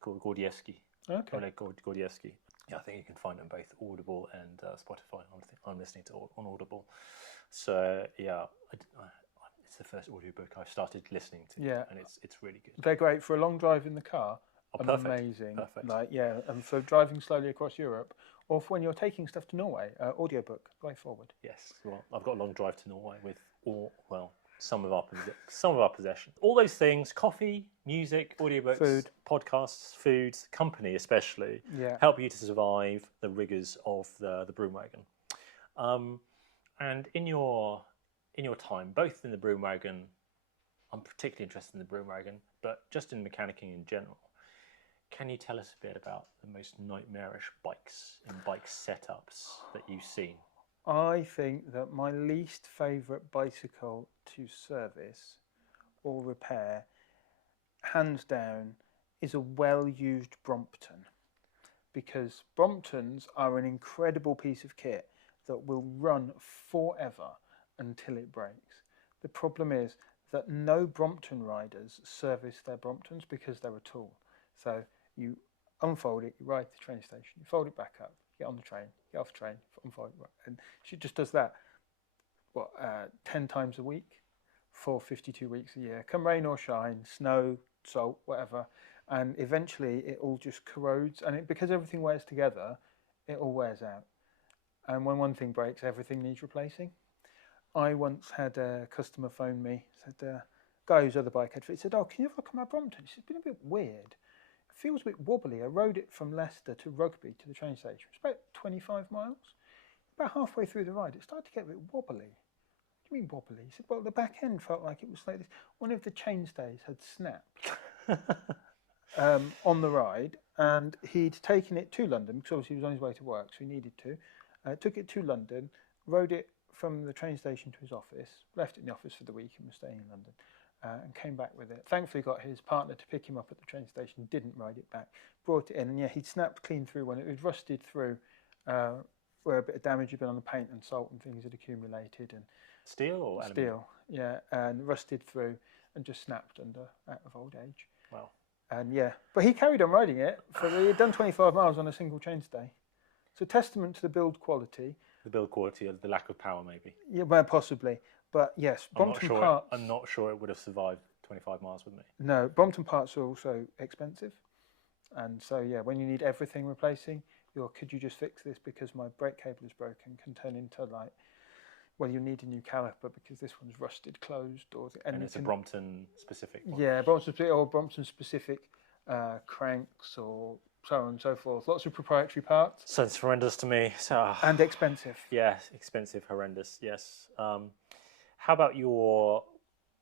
called Gordievsky. Okay. Oleg Gordievsky. Yeah, I think you can find them both Audible and Spotify. I'm listening to on Audible. So yeah, it's the first audiobook I've started listening to. Yeah, and it's really good. They're great for a long drive in the car. Oh, perfect. Amazing. Perfect. Like and for driving slowly across Europe, or for when you're taking stuff to Norway. Audiobook, way forward. Yes. Well, I've got a long drive to Norway with some of our possessions. All those things: coffee, music, audiobooks, food, podcasts, food, company, especially, help you to survive the rigors of the Broomwagon. And in your time, both in the Broomwagon, I'm particularly interested in the Broomwagon, but just in mechanicking in general. Can you tell us a bit about the most nightmarish bikes and bike setups that you've seen? I think that my least favourite bicycle to service or repair, hands down, is a well-used Brompton. Because Bromptons are an incredible piece of kit that will run forever until it breaks. The problem is that no Brompton riders service their Bromptons because they're a tool. So you unfold it, you ride to the train station, you fold it back up, get on the train, get off the train, unfold it, and she just does that, 10 times a week for 52 weeks a year, come rain or shine, snow, salt, whatever, and eventually it all just corrodes, and because everything wears together, it all wears out. And when one thing breaks, everything needs replacing. I once had a customer phone me, said, guy whose other bike had fit, he said, oh, can you have a look at my Brompton? It's been a bit weird. It feels a bit wobbly. I rode it from Leicester to Rugby to the train station. It's about 25 miles. About halfway through the ride, it started to get a bit wobbly. What do you mean wobbly? He said, well, the back end felt like it was like this. One of the chainstays had snapped on the ride, and he'd taken it to London, because obviously he was on his way to work, so he needed to. Took it to London, rode it from the train station to his office, left it in the office for the week and was staying in London, and came back with it. Thankfully got his partner to pick him up at the train station, didn't ride it back, brought it in, and he'd snapped clean through when it had rusted through, where a bit of damage had been on the paint and salt and things had accumulated. And steel or aluminium? Steel, yeah, and rusted through and just snapped out of old age. Wow. And but he carried on riding it, he had done 25 miles on a single chainstay. It's a testament to the build quality. The build quality or the lack of power, maybe. Yeah, well, possibly. But yes, Brompton parts. I'm not sure it would have survived 25 miles with me. No, Brompton parts are also expensive, and so yeah, when you need everything replacing, could you just fix this because my brake cable is broken? Can turn into like, well, you need a new caliper because this one's rusted, closed, and it's a Brompton specific one. Yeah, Brompton specific cranks or so on and so forth. Lots of proprietary parts. Sounds horrendous to me. And expensive. Yeah, expensive, horrendous. Yes. How about your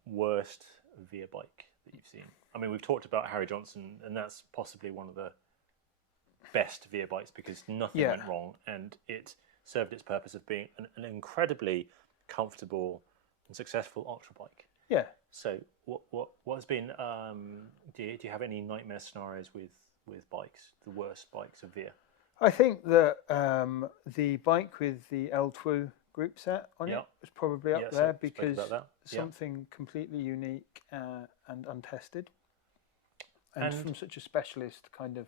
worst VIA bike that you've seen? I mean, we've talked about Harry Johnson, and that's possibly one of the best VIA bikes because nothing went wrong, and it served its purpose of being an incredibly comfortable and successful ultra bike. Yeah. So, what has been? Do you have any nightmare scenarios with bikes? The worst bikes of VIA? I think that the bike with the L2 group set on it was probably up there because something completely unique and untested, and from such a specialist kind of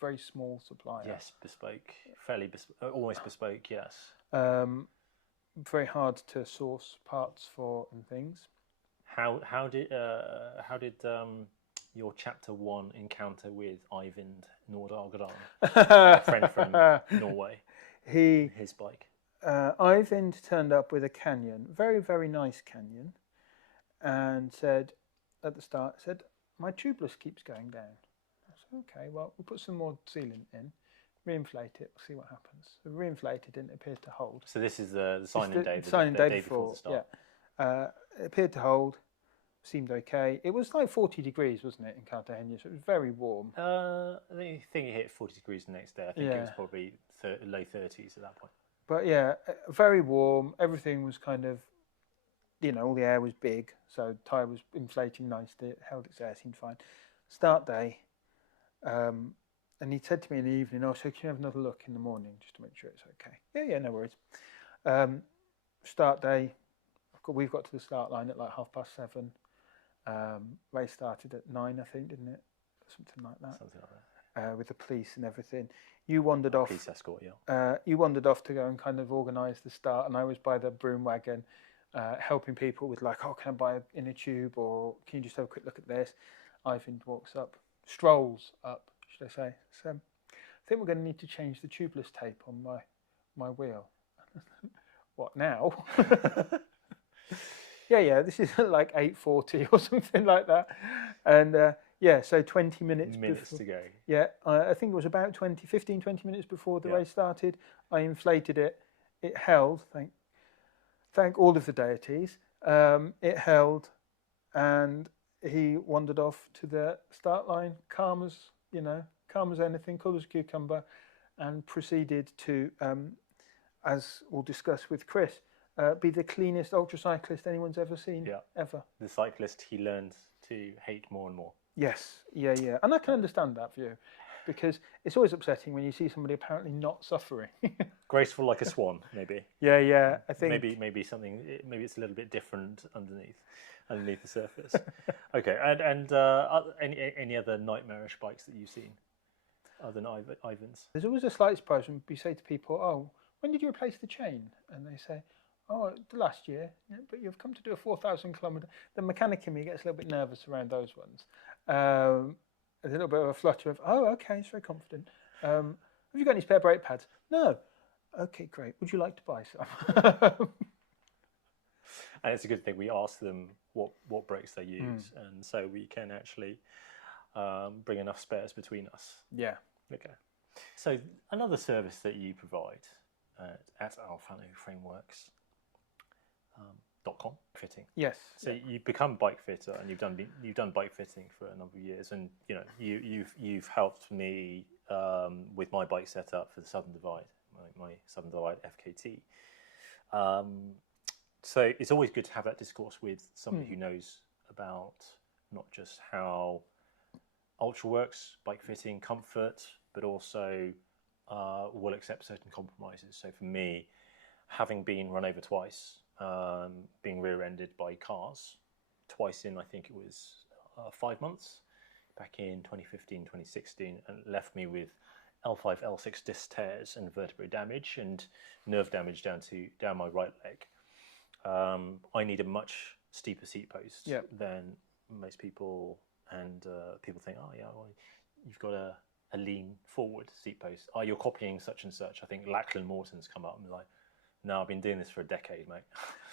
very small supplier. Yes, bespoke, fairly almost bespoke. Yes. Very hard to source parts for and things. How did your chapter 1 encounter with Eivind Nordahlgren, a friend from Norway, his bike? Eivind turned up with a Canyon, very, very nice Canyon, and said at the start, my tubeless keeps going down. I said, okay, well, we'll put some more sealant in, reinflate it, see what happens. So reinflated and it appeared to hold. So this is the sign-in day, before the start. Yeah. It appeared to hold, seemed okay. It was like 40 degrees, wasn't it, in Cartagena, so it was very warm. I think it hit 40 degrees the next day. I think it was probably low 30s at that point. But yeah, very warm. Everything was kind of, all the air was big, so the tyre was inflating nicely. It held its air, seemed fine. Start day, and he said to me in the evening, so can you have another look in the morning just to make sure it's okay? Yeah, no worries. Start day, we've got to the start line at like 7:30. Race started at 9, I think, didn't it? Something like that. Something like that. With the police and everything. You wandered off. Police escort, you wandered off to go and kind of organise the start, and I was by the Broomwagon, helping people with like, can I buy in a tube, or can you just have a quick look at this? Eivind strolls up, should I say? So, I think we're going to need to change the tubeless tape on my wheel. What now? Yeah, this is like 8:40 or something like that, and so 20 minutes before, to go. Yeah, I think it was about 15, 20 minutes before the race started. I inflated it. It held. Thank all of the deities. It held, and he wandered off to the start line, calm as anything, cool as a cucumber, and proceeded to, as we'll discuss with Chris, be the cleanest ultra cyclist anyone's ever seen. Yeah. Ever. The cyclist he learns to hate more and more. Yes, yeah, and I can understand that view, because it's always upsetting when you see somebody apparently not suffering. Graceful like a swan, maybe. Yeah, I think maybe something. Maybe it's a little bit different underneath the surface. Okay, and any other nightmarish bikes that you've seen, other than Eivind's? There's always a slight surprise when we say to people, when did you replace the chain? And they say, last year, but you've come to do a 4,000 kilometre. The mechanic in me gets a little bit nervous around those ones. A little bit of a flutter of, okay, he's very confident. Have you got any spare brake pads? No. Okay, great. Would you like to buy some? And it's a good thing we ask them what brakes they use, and so we can actually bring enough spares between us. Yeah. Okay. So another service that you provide at Alfano Frameworks. .com fitting. Yes. So you've become bike fitter, and you've done bike fitting for a number of years, and you've helped me with my bike setup for the Southern Divide, my Southern Divide FKT. So it's always good to have that discourse with somebody who knows about not just how ultra works, bike fitting, comfort, but also will accept certain compromises. So for me, having been run over twice, being rear-ended by cars twice in, I think it was 5 months, back in 2015, 2016, and left me with L5, L6 disc tears and vertebrae damage and nerve damage down my right leg. I need a much steeper seat post than most people, and people think, oh yeah, well, you've got a lean forward seat post. Oh, you're copying such and such. I think Lachlan Morton's come up and like, no, I've been doing this for a decade, mate.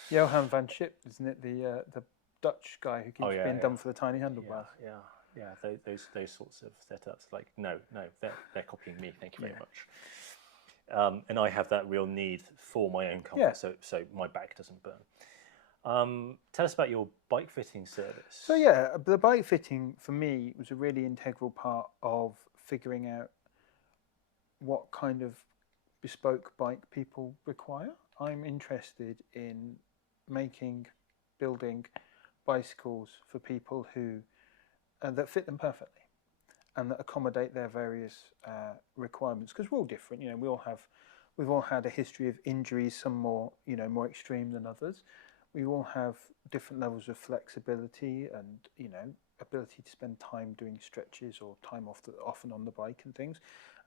Johan van Schip, isn't it? The Dutch guy who keeps being done for the tiny handlebars. Yeah. Those sorts of setups. Like, no, they're copying me. Thank you very much. And I have that real need for my own comfort, so my back doesn't burn. Tell us about your bike fitting service. So yeah, the bike fitting for me was a really integral part of figuring out what kind of bespoke bike people require. I'm interested in building bicycles for people who that fit them perfectly and that accommodate their various requirements, because we're all different. You know, we've all had a history of injuries, some more extreme than others. We all have different levels of flexibility and ability to spend time doing stretches or time off and on the bike and things.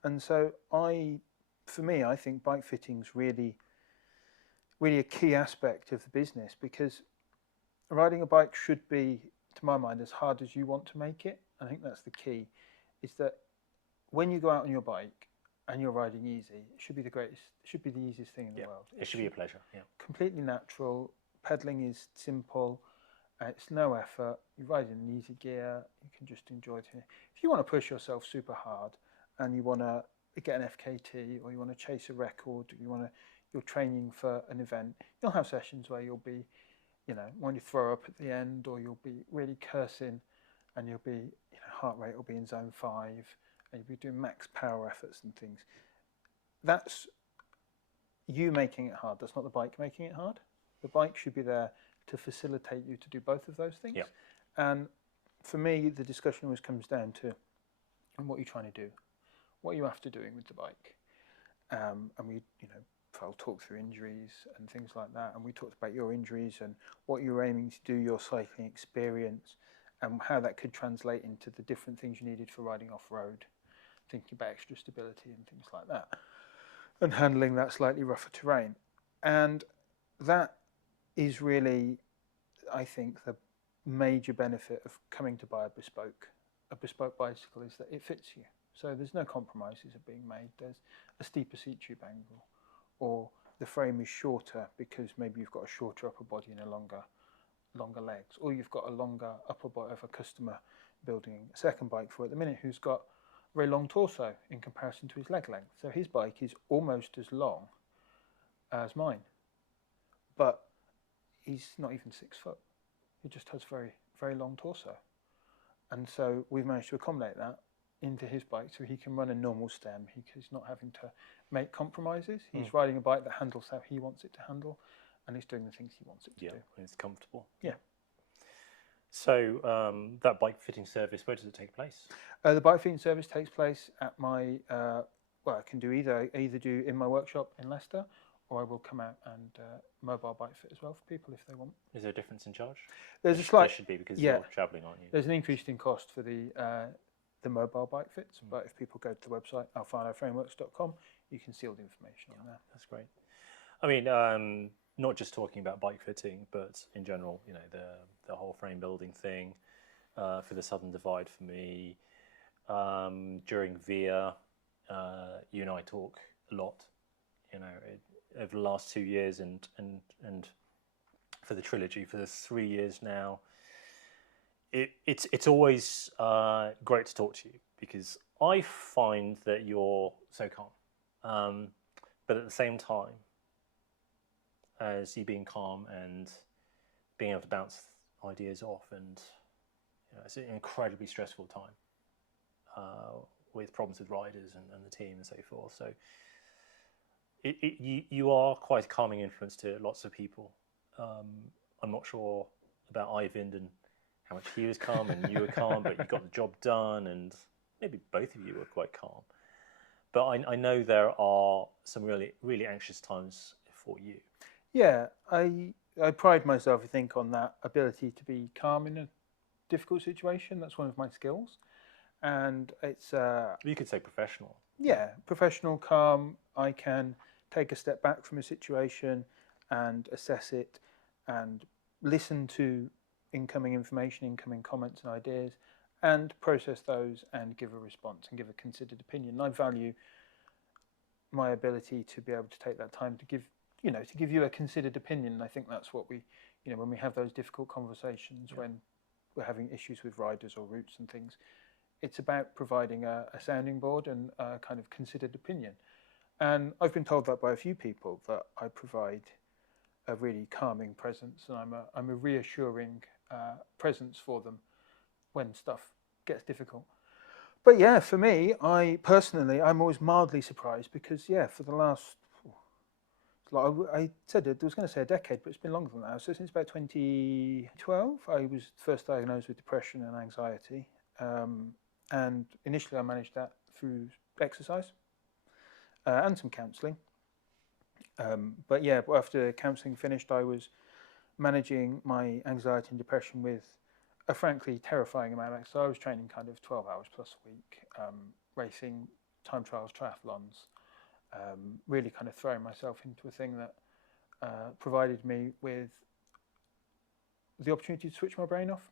And so for me, I think bike fitting's really a key aspect of the business, because riding a bike should be, to my mind, as hard as you want to make it. I think that's the key, is that when you go out on your bike and you're riding easy, it should be the easiest thing in the world. It should be a pleasure. Yeah. Completely natural. Pedaling is simple. It's no effort. You ride in an easy gear. You can just enjoy it. If you want to push yourself super hard and you want to get an FKT, or you want to chase a record, or you're training for an event, you'll have sessions where you'll be, when you throw up at the end, or you'll be really cursing, and you'll be, heart rate will be in zone 5, and you'll be doing max power efforts and things. That's you making it hard. That's not the bike making it hard. The bike should be there to facilitate you to do both of those things. Yep. And for me, the discussion always comes down to what you're trying to do, what are you after doing with the bike. And we, I'll talk through injuries and things like that. And we talked about your injuries and what you're aiming to do, your cycling experience, and how that could translate into the different things you needed for riding off-road, thinking about extra stability and things like that, and handling that slightly rougher terrain. And that is really, I think, the major benefit of coming to buy a bespoke bicycle, is that it fits you. So there's no compromises are being made. There's a steeper seat tube angle, or the frame is shorter because maybe you've got a shorter upper body and a longer legs, or you've got a longer upper body of a customer building a second bike for at the minute who's got a very long torso in comparison to his leg length. So his bike is almost as long as mine, but he's not even 6 foot. He just has very, very long torso. And so we've managed to accommodate that into his bike so he can run a normal stem. He's not having to make compromises. He's riding a bike that handles how he wants it to handle, and he's doing the things he wants it to do. Yeah, it's comfortable. Yeah. So that bike fitting service, where does it take place? The bike fitting service takes place at my, I can do either do in my workshop in Leicester, or I will come out and mobile bike fit as well for people if they want. Is there a difference in charge? There's a slight... There should be, because you're travelling, aren't you? There's an increase in cost for the mobile bike fits, but if people go to the website, alfanoframeworks.com, you can see all the information on there. That's great. I mean, not just talking about bike fitting, but in general, the whole frame building thing for the Southern Divide for me. During VIA, you and I talk a lot, over the last 2 years and for the trilogy for the 3 years now. It's always great to talk to you, because I find that you're so calm, but at the same time, as you being calm and being able to bounce ideas off, and it's an incredibly stressful time with problems with riders and the team and so forth. So you are quite a calming influence to lots of people. I'm not sure about Eivind and how much he was calm and you were calm, but you got the job done, and maybe both of you were quite calm. But I know there are some really, really anxious times for you. Yeah, I pride myself, I think, on that ability to be calm in a difficult situation. That's one of my skills. And it's... you could say professional. Yeah, professional, calm. I can take a step back from a situation and assess it and listen to incoming information, incoming comments and ideas, and process those and give a response and give a considered opinion. I value my ability to be able to take that time to give, to give you a considered opinion. And I think that's what we, when we have those difficult conversations, when we're having issues with riders or routes and things, it's about providing a sounding board and a kind of considered opinion. And I've been told that by a few people, that I provide a really calming presence, and I'm a reassuring presence for them when stuff gets difficult. But yeah, for me, I'm always mildly surprised because for the last, I said I was going to say a decade, but it's been longer than that. So since about 2012, I was first diagnosed with depression and anxiety. And initially I managed that through exercise and some counselling. But after counselling finished, I was managing my anxiety and depression with a frankly terrifying amount of exercise. I was training kind of 12 hours plus a week, racing, time trials, triathlons, really kind of throwing myself into a thing that provided me with the opportunity to switch my brain off.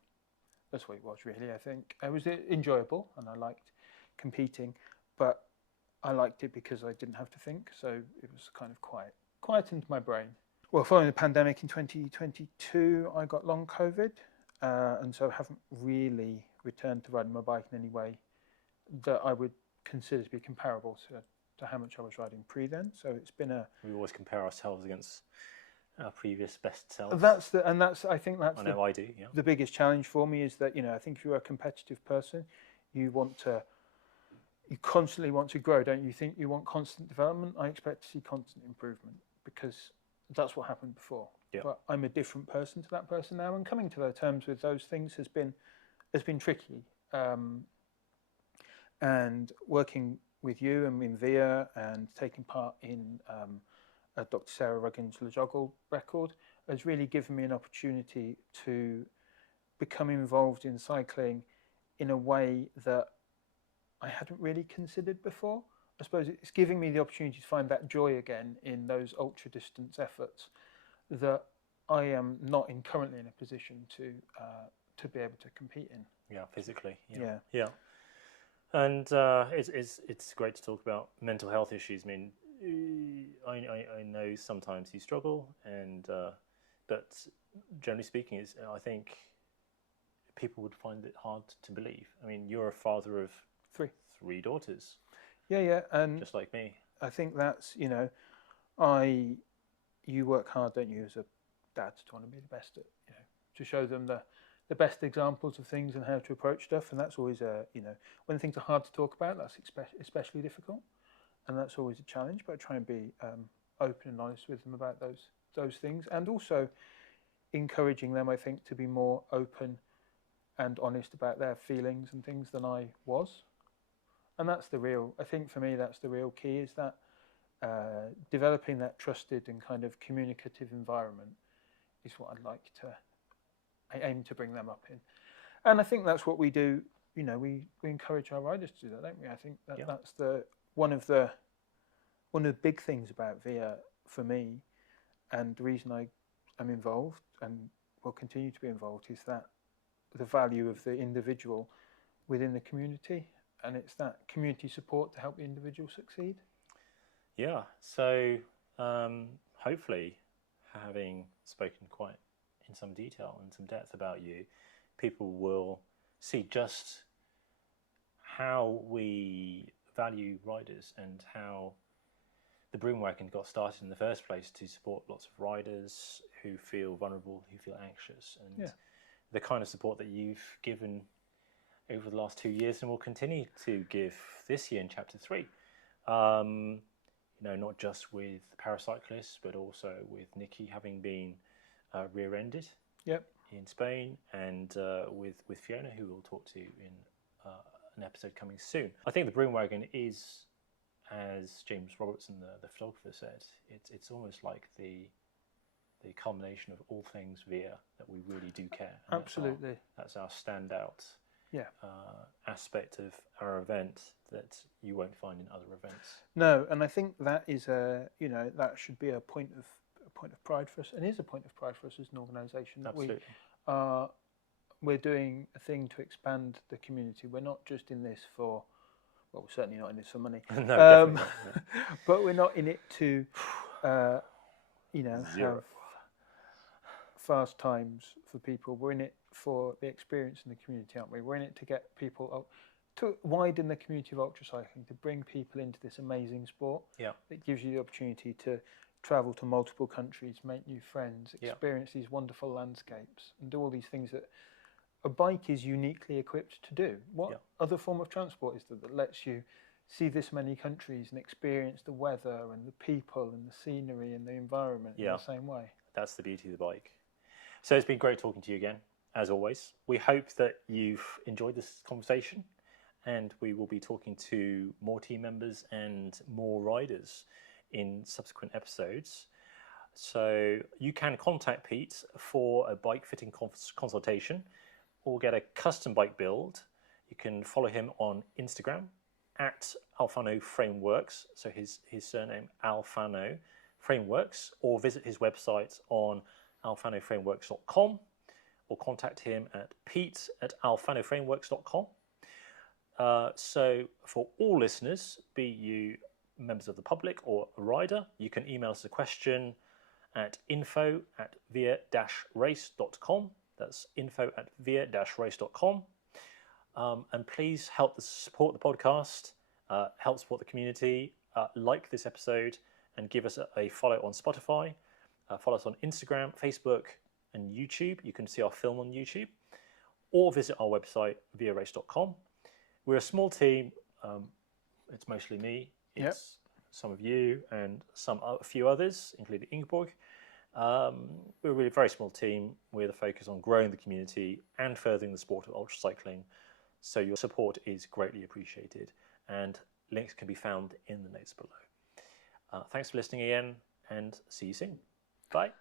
That's what it was, really. I think it was enjoyable and I liked competing, but I liked it because I didn't have to think, so it was kind of quietened my brain. Well, following the pandemic in 2022, I got long COVID, and so I haven't really returned to riding my bike in any way that I would consider to be comparable to how much I was riding pre then. So it's been We always compare ourselves against our previous best selves. I think that's the biggest challenge for me is that, I think if you're a competitive person, you constantly want to grow, don't you? Think you want constant development? I expect to see constant improvement because that's what happened before. Yep. But I'm a different person to that person now, and coming to those terms with those things has been tricky. And working with you and in VIA and taking part in Dr. Sarah Ruggin's Le Joggle record has really given me an opportunity to become involved in cycling in a way that I hadn't really considered before. I suppose it's giving me the opportunity to find that joy again in those ultra distance efforts that I am not currently in a position to be able to compete in. Yeah, physically. Yeah. And it's great to talk about mental health issues. I mean, I know sometimes you struggle, and but generally speaking, I think people would find it hard to believe. I mean, you're a father of three daughters. Yeah, and just like me. I think that's you work hard, don't you, as a dad, to want to be the best at to show them the best examples of things and how to approach stuff, and that's always when things are hard to talk about, that's especially difficult, and that's always a challenge. But I try and be open and honest with them about those things, and also encouraging them, I think, to be more open and honest about their feelings and things than I was. And that's I think for me, that's the real key, is that developing that trusted and kind of communicative environment is what I aim to bring them up in. And I think that's what we do. We encourage our riders to do that, don't we? I think that's one of the big things about VIA for me, and the reason I am involved and will continue to be involved is that the value of the individual within the community, and it's that community support to help the individual succeed. Yeah, so hopefully, having spoken quite in some detail and some depth about you, people will see just how we value riders and how the Broomwagon got started in the first place to support lots of riders who feel vulnerable, who feel anxious, and the kind of support that you've given over the last 2 years and will continue to give this year in Chapter 3. Not just with paracyclists, but also with Nikki having been rear-ended in Spain, and with Fiona, who we'll talk to in an episode coming soon. I think the Broomwagon is, as James Robertson, the photographer, said, it's almost like the culmination of all things VIA, that we really do care. And absolutely. That's our standout aspect of our event that you won't find in other events. No, and I think that is that should be a point of pride for us, and is a point of pride for us as an organisation, that Absolutely. we're doing a thing to expand the community. We're not just in this for, well, we're certainly not in this for money. No, definitely not, no. But we're not in it to have fast times for people. We're in it for the experience in the community, aren't we? We're in it to get people to widen the community of ultracycling, to bring people into this amazing sport. Yeah. It gives you the opportunity to travel to multiple countries, make new friends, experience these wonderful landscapes, and do all these things that a bike is uniquely equipped to do. What other form of transport is there that lets you see this many countries and experience the weather and the people and the scenery and the environment in the same way? That's the beauty of the bike. So it's been great talking to you again, as always. We hope that you've enjoyed this conversation, and we will be talking to more team members and more riders in subsequent episodes. So you can contact Pete for a bike fitting consultation or get a custom bike build. You can follow him on Instagram at Alfano Frameworks, so his surname Alfano Frameworks, or visit his website on alfanoframeworks.com, or contact him at pete@alfanoframeworks.com. So for all listeners, be you members of the public or a rider, you can email us a question at info@via-race.com. That's info@via-race.com. And please help support the podcast, help support the community, like this episode, and give us a follow on Spotify. Follow us on Instagram, Facebook, and YouTube. You can see our film on YouTube, or visit our website, via-race.com. We're a small team. It's mostly me. It's some of you and a few others, including Ingeborg. We're a really very small team with a focus on growing the community and furthering the sport of ultracycling. So your support is greatly appreciated, and links can be found in the notes below. Thanks for listening again, and see you soon. Bye.